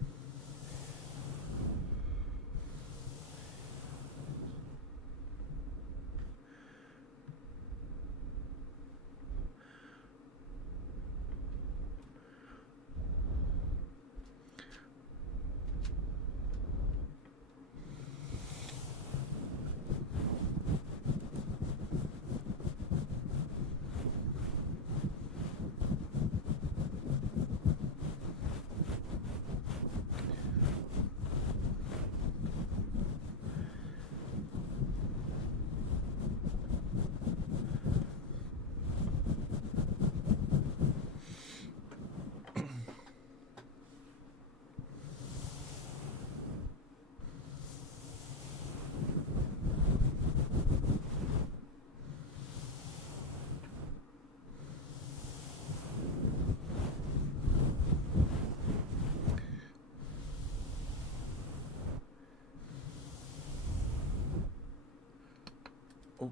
Oh,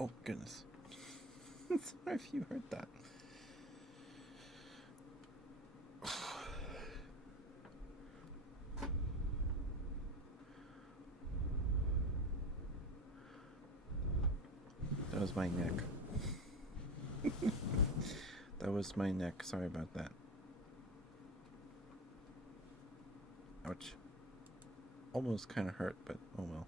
oh goodness. Sorry if you heard that. That was my neck. That was my neck. Sorry about that. Ouch. Almost kind of hurt, but oh well.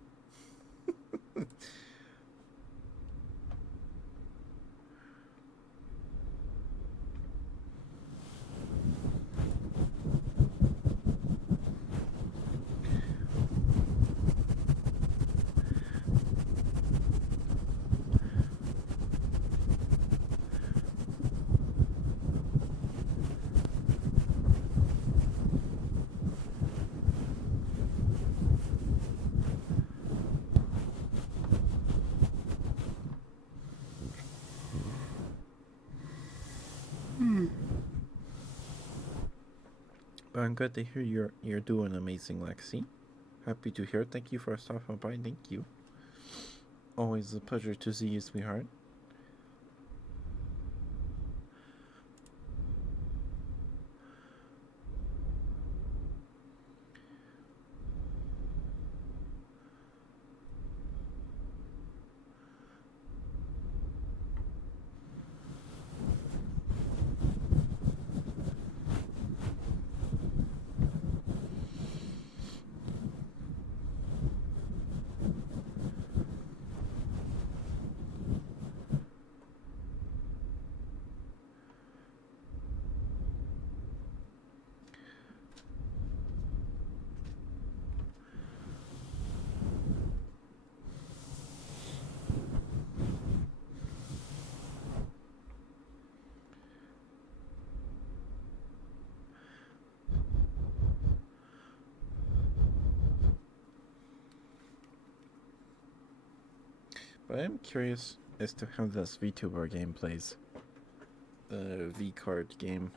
But I'm glad to hear you're doing amazing, Lexi. Happy to hear. Thank you for stopping by. Thank you. Always a pleasure to see you, sweetheart. But I am curious as to how this VTuber game plays. The V card game.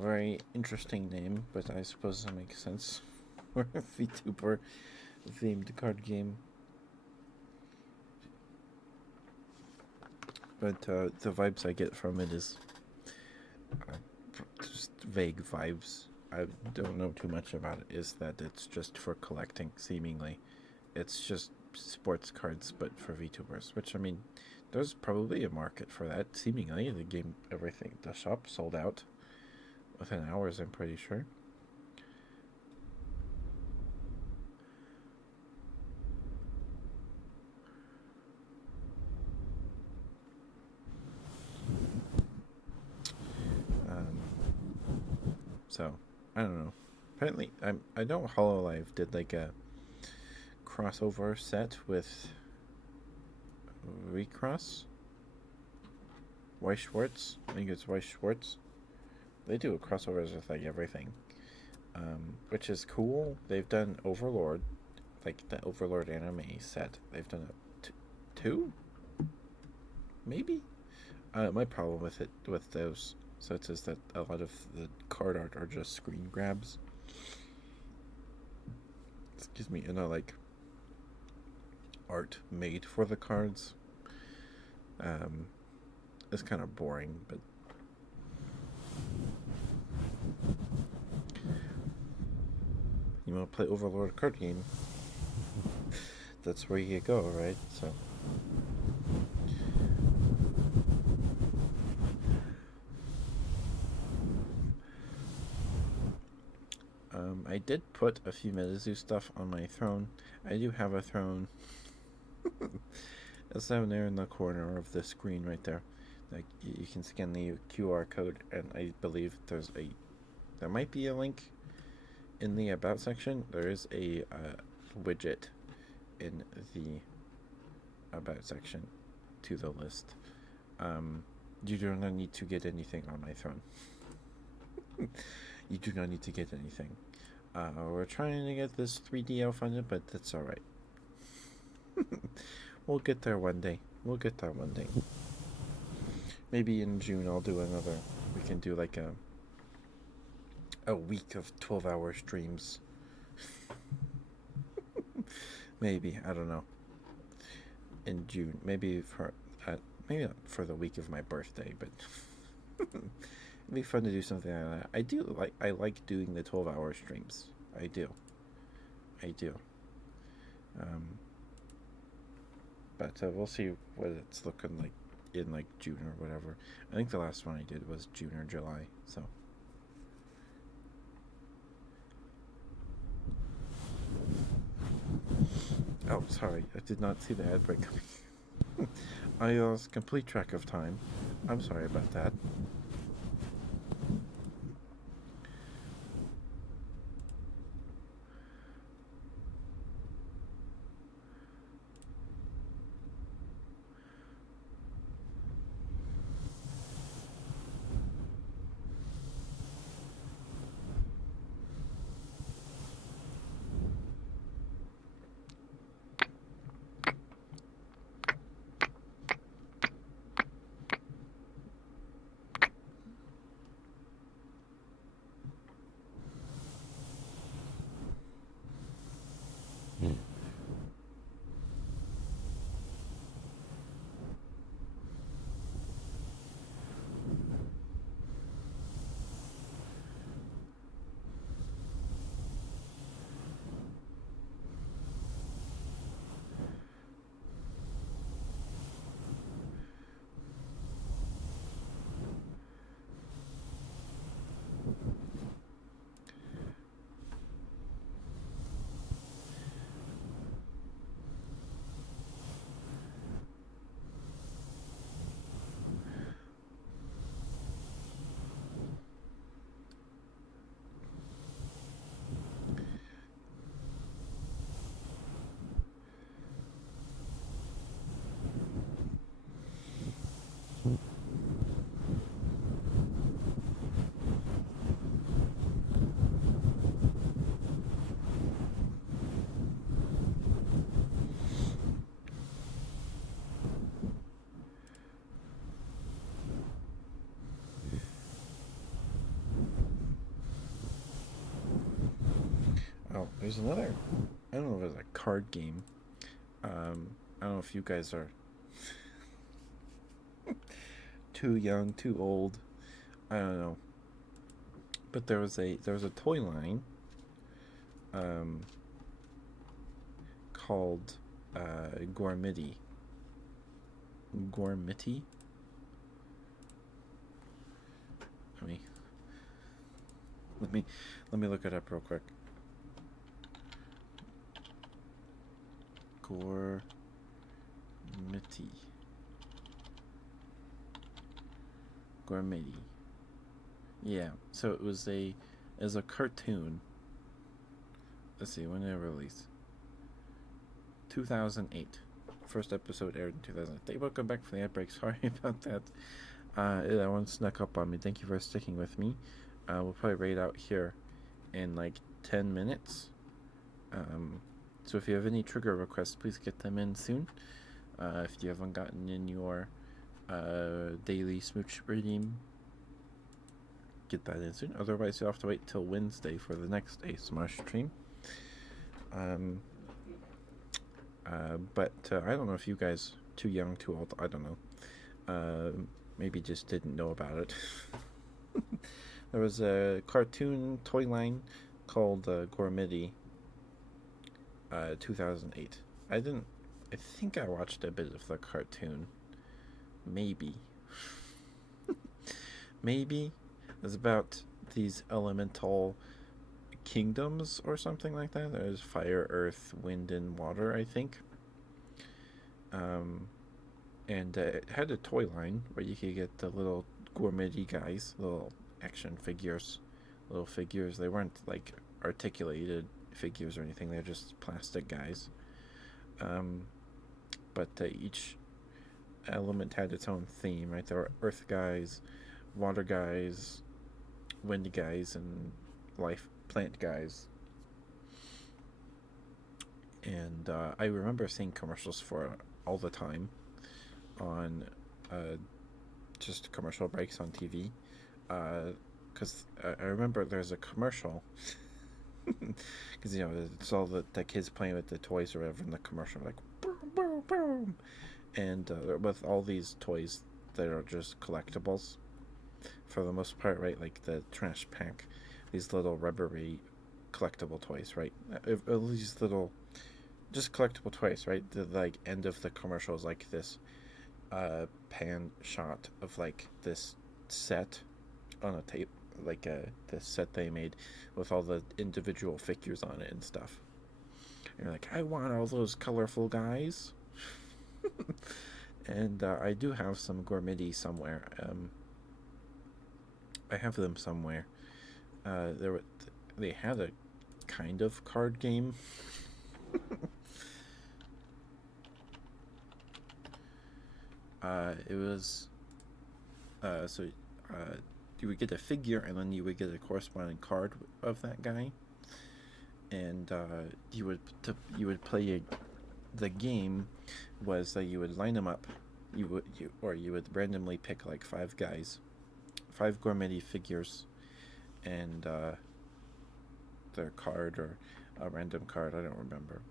Very interesting name, but I suppose it makes sense for a VTuber themed card game. But the vibes I get from it is just vague vibes. I don't know too much about it. Is that it's just for collecting, seemingly. It's just sports cards, but for VTubers. Which, I mean, there's probably a market for that. Seemingly, the game, everything, the shop sold out within hours, I'm pretty sure. So, I don't know. Apparently, I know Hololive did like a crossover set with Recross. Weiss Schwarz. I think it's Weiss Schwarz. They do crossovers with like everything, which is cool. They've done Overlord, like the Overlord anime set. They've done two, maybe. My problem with those sets is that a lot of the card art are just screen grabs. Excuse me, and not like art made for the cards. It's kind of boring, but you want to play Overlord card game, that's where you go, right? So. I did put a few Metazoo stuff on my throne. I do have a throne. It's down there in the corner of the screen right there. Like you can scan the QR code, and I believe there might be a link in the about section. There is a widget in the about section to the list. You do not need to get anything on my throne. You do not need to get anything. We're trying to get this 3DL funded, but that's alright. We'll get there one day. Maybe in June I'll do another. We can do like a week of 12-hour streams. Maybe, I don't know. In June, maybe maybe not for the week of my birthday, but it'd be fun to do something like that. I like doing the 12-hour streams. I do. But we'll see what it's looking like in like June or whatever. I think the last one I did was June or July. So. Oh, sorry, I did not see the ad break coming. I lost complete track of time. I'm sorry about that. there's another. I don't know if it's a card game. I don't know if you guys are too young, too old. I don't know. But there was a toy line um, called Gormity. Gormity. Let me let me let me look it up real quick. Gormity. Gormity. Yeah. So it was a cartoon. Let's see, when did it release? 2008. First episode aired in 2008. Welcome back from the outbreak. Sorry about that. That one snuck up on me. Thank you for sticking with me. We'll probably raid out here in like 10 minutes. So if you have any trigger requests, please get them in soon. If you haven't gotten in your daily smooch redeem, get that in soon. Otherwise, you'll have to wait till Wednesday for the next ASMR stream. But I don't know if you guys too young, too old. I don't know. Maybe just didn't know about it. There was a cartoon toy line called Gormity. 2008. I think I watched a bit of the cartoon. Maybe. Maybe. It's about these elemental kingdoms or something like that. There's fire, earth, wind, and water, I think. And it had a toy line where you could get the little Gormity guys, little action figures, little figures. They weren't like articulated figures or anything. They're just plastic guys. But each element had its own theme, right? There were earth guys, water guys, wind guys, and life plant guys. And I remember seeing commercials for it all the time on just commercial breaks on TV. Because I remember there's a commercial. Because, it's all the kids playing with the toys or whatever in the commercial, like, boom, boom, boom. And with all these toys that are just collectibles, for the most part, right? Like the trash pack, these little rubbery collectible toys, right? These little, just collectible toys, right? The like end of the commercial is like this pan shot of like this set on a tape, like the set they made with all the individual figures on it and stuff. And you're like, I want all those colorful guys. And I do have some Gormity somewhere. I have them somewhere. They had a kind of card game. It was so you would get a figure and then you would get a corresponding card of that guy, and you would play the game was that you would line them up. You would randomly pick like 5 guys, 5 Gormity figures, and their card or a random card, I don't remember.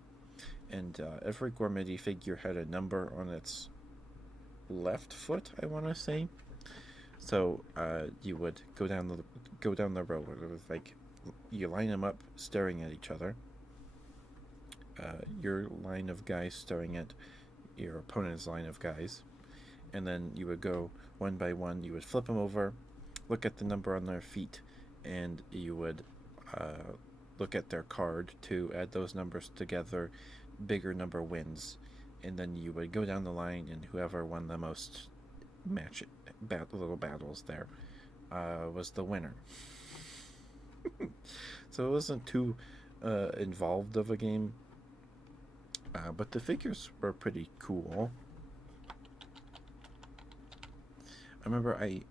And every Gormity figure had a number on its left foot, I want to say. So you would go down the row. It was like you line them up, staring at each other. Your line of guys staring at your opponent's line of guys, and then you would go one by one. You would flip them over, look at the number on their feet, and you would look at their card to add those numbers together. Bigger number wins, and then you would go down the line, and whoever won the most little battles there was the winner. So it wasn't too involved of a game, but the figures were pretty cool. I remember I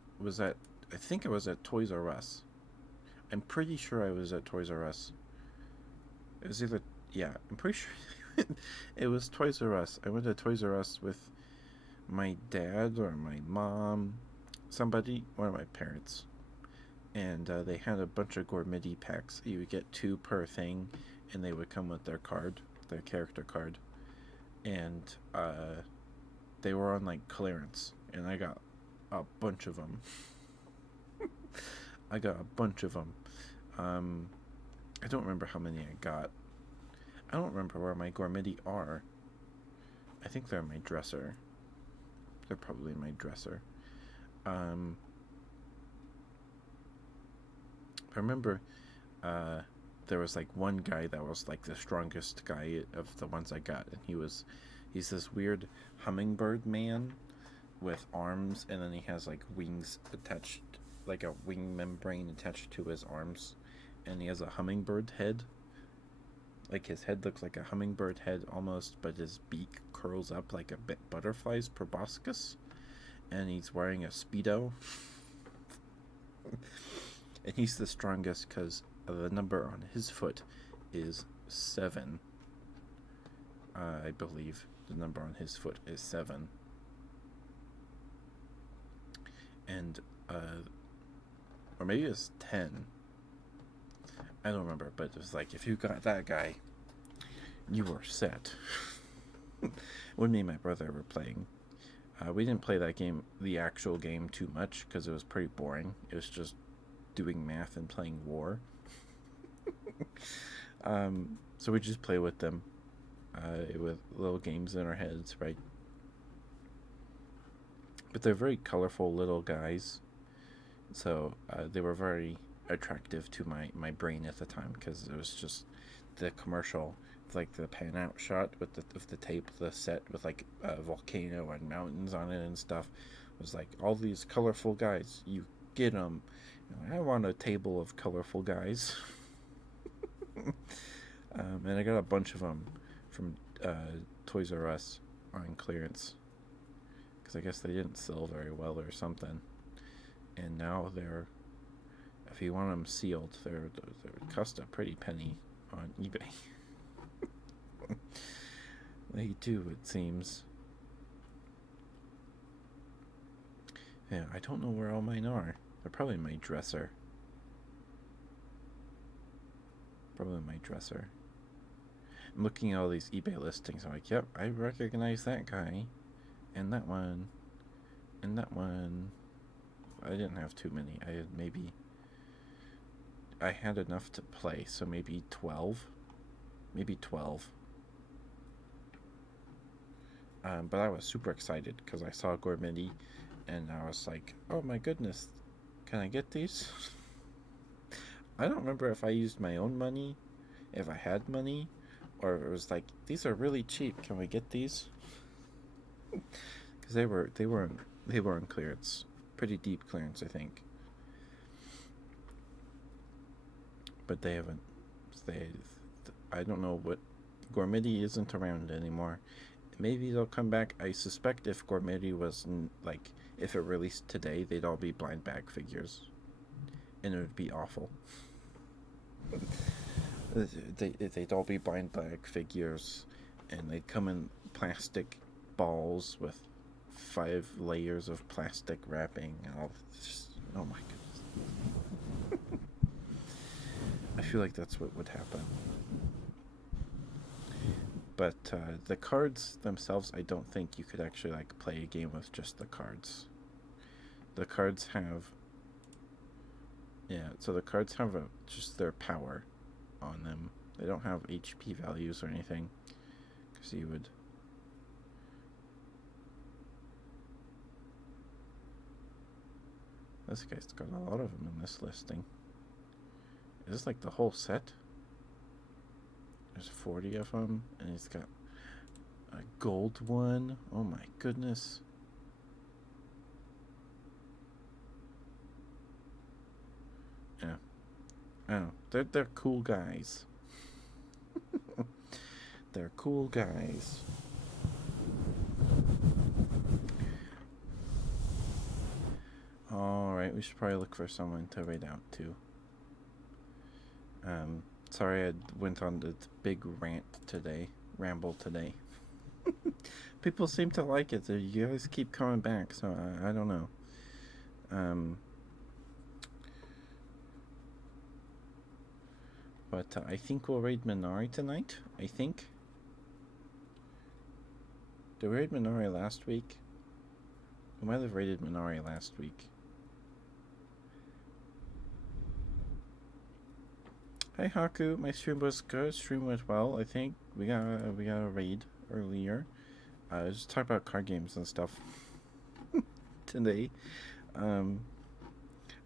think I was at Toys R Us. I'm pretty sure I was at Toys R Us. It was either, yeah, I'm pretty sure it was Toys R Us. I went to Toys R Us with my dad or my mom, one of my parents, and they had a bunch of Gormity packs. You would get 2 per thing, and they would come with their card, their character card, and they were on like clearance, and I got a bunch of them. I got a bunch of them. I don't remember how many I got. I don't remember where my Gormiti are. I think they're in my dresser. They're probably in my dresser. I remember there was like one guy that was like the strongest guy of the ones I got, and he's this weird hummingbird man with arms, and then he has like wings attached, like a wing membrane attached to his arms, and he has a hummingbird head. Like his head looks like a hummingbird head almost, but his beak curls up like a butterfly's proboscis, and he's wearing a Speedo. And he's the strongest because the number on his foot is 7. I believe the number on his foot is 7. And, or maybe it's 10. I don't remember, but it was like, if you got that guy, you were set. When me and my brother were playing, we didn't play that game, the actual game, too much because it was pretty boring. It was just doing math and playing war. So we just play with them, with little games in our heads, right? But they're very colorful little guys, so they were very attractive to my brain at the time because it was just the commercial, like the pan out shot with the tape, the set with like a volcano and mountains on it and stuff. It was like all these colorful guys. You get them. I want a table of colorful guys. And I got a bunch of them from Toys R Us on clearance because I guess they didn't sell very well or something. And now they're, if you want them sealed, they cost a pretty penny on eBay. They do, it seems. Yeah, I don't know where all mine are. They're probably in my dresser. Probably in my dresser. I'm looking at all these eBay listings. I'm like, yep, I recognize that guy. And that one. And that one. I didn't have too many. I had enough to play, so maybe 12. Maybe 12. But I was super excited because I saw Gormiti, and I was like, oh my goodness, can I get these? I don't remember if I used my own money, if I had money, or it was like, these are really cheap, can we get these? Because they were in clearance, pretty deep clearance, I think. But they haven't. I don't know what. Gormiti isn't around anymore. Maybe they'll come back. I suspect if Gormiti was like, if it released today, they'd all be blind bag figures, and it would be awful. They'd all be blind bag figures, and they'd come in plastic balls with 5 layers of plastic wrapping. Oh my goodness. I feel like that's what would happen. But the cards themselves, I don't think you could actually like play a game with just the cards. The cards have, so the cards have just their power on them. They don't have HP values or anything, because you would. This guy's got a lot of them in this listing. Is this like the whole set? There's 40 of them, and he's got a gold one. Oh my goodness. Yeah. I don't know. They're cool guys. They're cool guys. Alright, we should probably look for someone to raid out to. Sorry I went on the big ramble today. People seem to like it. You guys keep coming back, so I don't know. But I think we'll raid Minari tonight. I think. Did we raid Minari last week? We might have raided Minari last week. Hi Haku, my stream was good. Stream went well. I think we got a raid earlier. I was just talking about card games and stuff today. I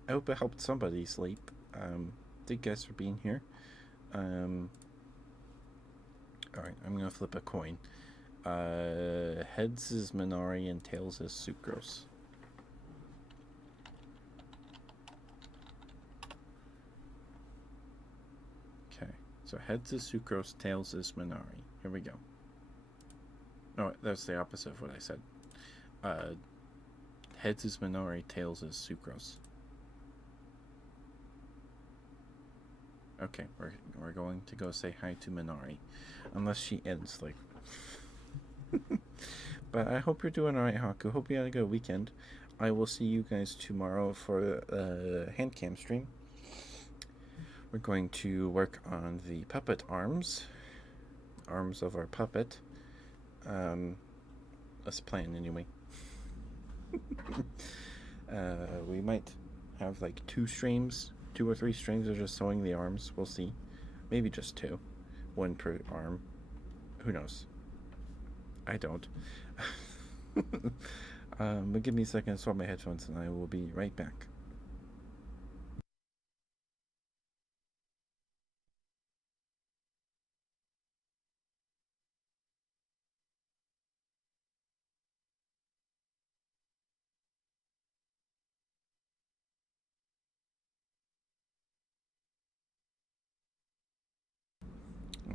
hope it helped somebody sleep. Thank you guys for being here. Alright, I'm gonna flip a coin. Heads is Minari and tails is Sucrose. Okay, so heads is Sucrose, tails is Minari. Here we go. No, that's the opposite of what I said. Heads is Minari, tails is Sucrose. Okay, we're going to go say hi to Minari, unless she ends like. But I hope you're doing alright, Haku. Hope you had a good weekend. I will see you guys tomorrow for a hand cam stream. We're going to work on the puppet arms of our puppet. Let's plan anyway. We might have like 2 or 3 streams of just sewing the arms. We'll see. Maybe just 2. 1 per arm. Who knows? I don't. But give me a second to swap my headphones and I will be right back.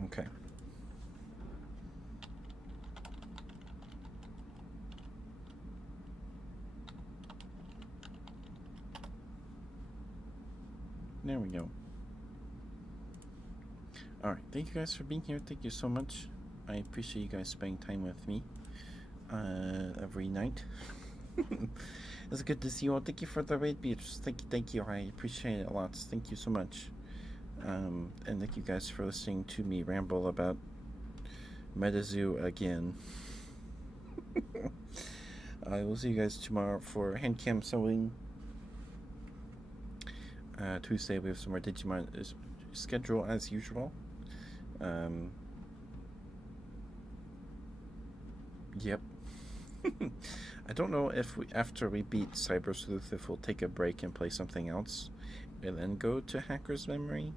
Okay. There we go. Alright, thank you guys for being here. Thank you so much. I appreciate you guys spending time with me every night. It's good to see you all. Thank you for the raid, Beatrice. Thank you. I appreciate it a lot. Thank you so much. And thank you guys for listening to me ramble about MetaZoo again. I will see you guys tomorrow for hand cam sewing. Tuesday we have some more Digimon schedule as usual. Yep. I don't know if after we beat Cyber Sleuth, if we'll take a break and play something else and then go to Hacker's Memory.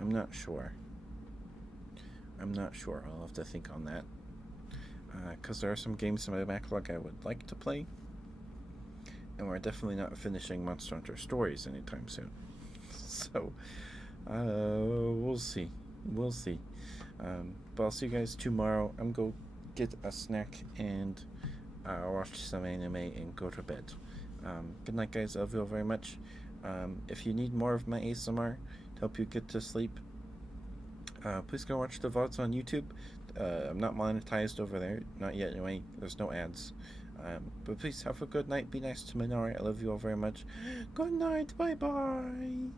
I'm not sure. I'll have to think on that. Because there are some games in my backlog I would like to play. And we're definitely not finishing Monster Hunter Stories anytime soon. So, we'll see. But I'll see you guys tomorrow. I'm going to get a snack and watch some anime and go to bed. Good night, guys. I love you all very much. If you need more of my ASMR to help you get to sleep, please go watch the VODs on YouTube. I'm not monetized over there. Not yet, anyway. There's no ads. But please have a good night. Be nice to Minari. I love you all very much. Good night. Bye-bye.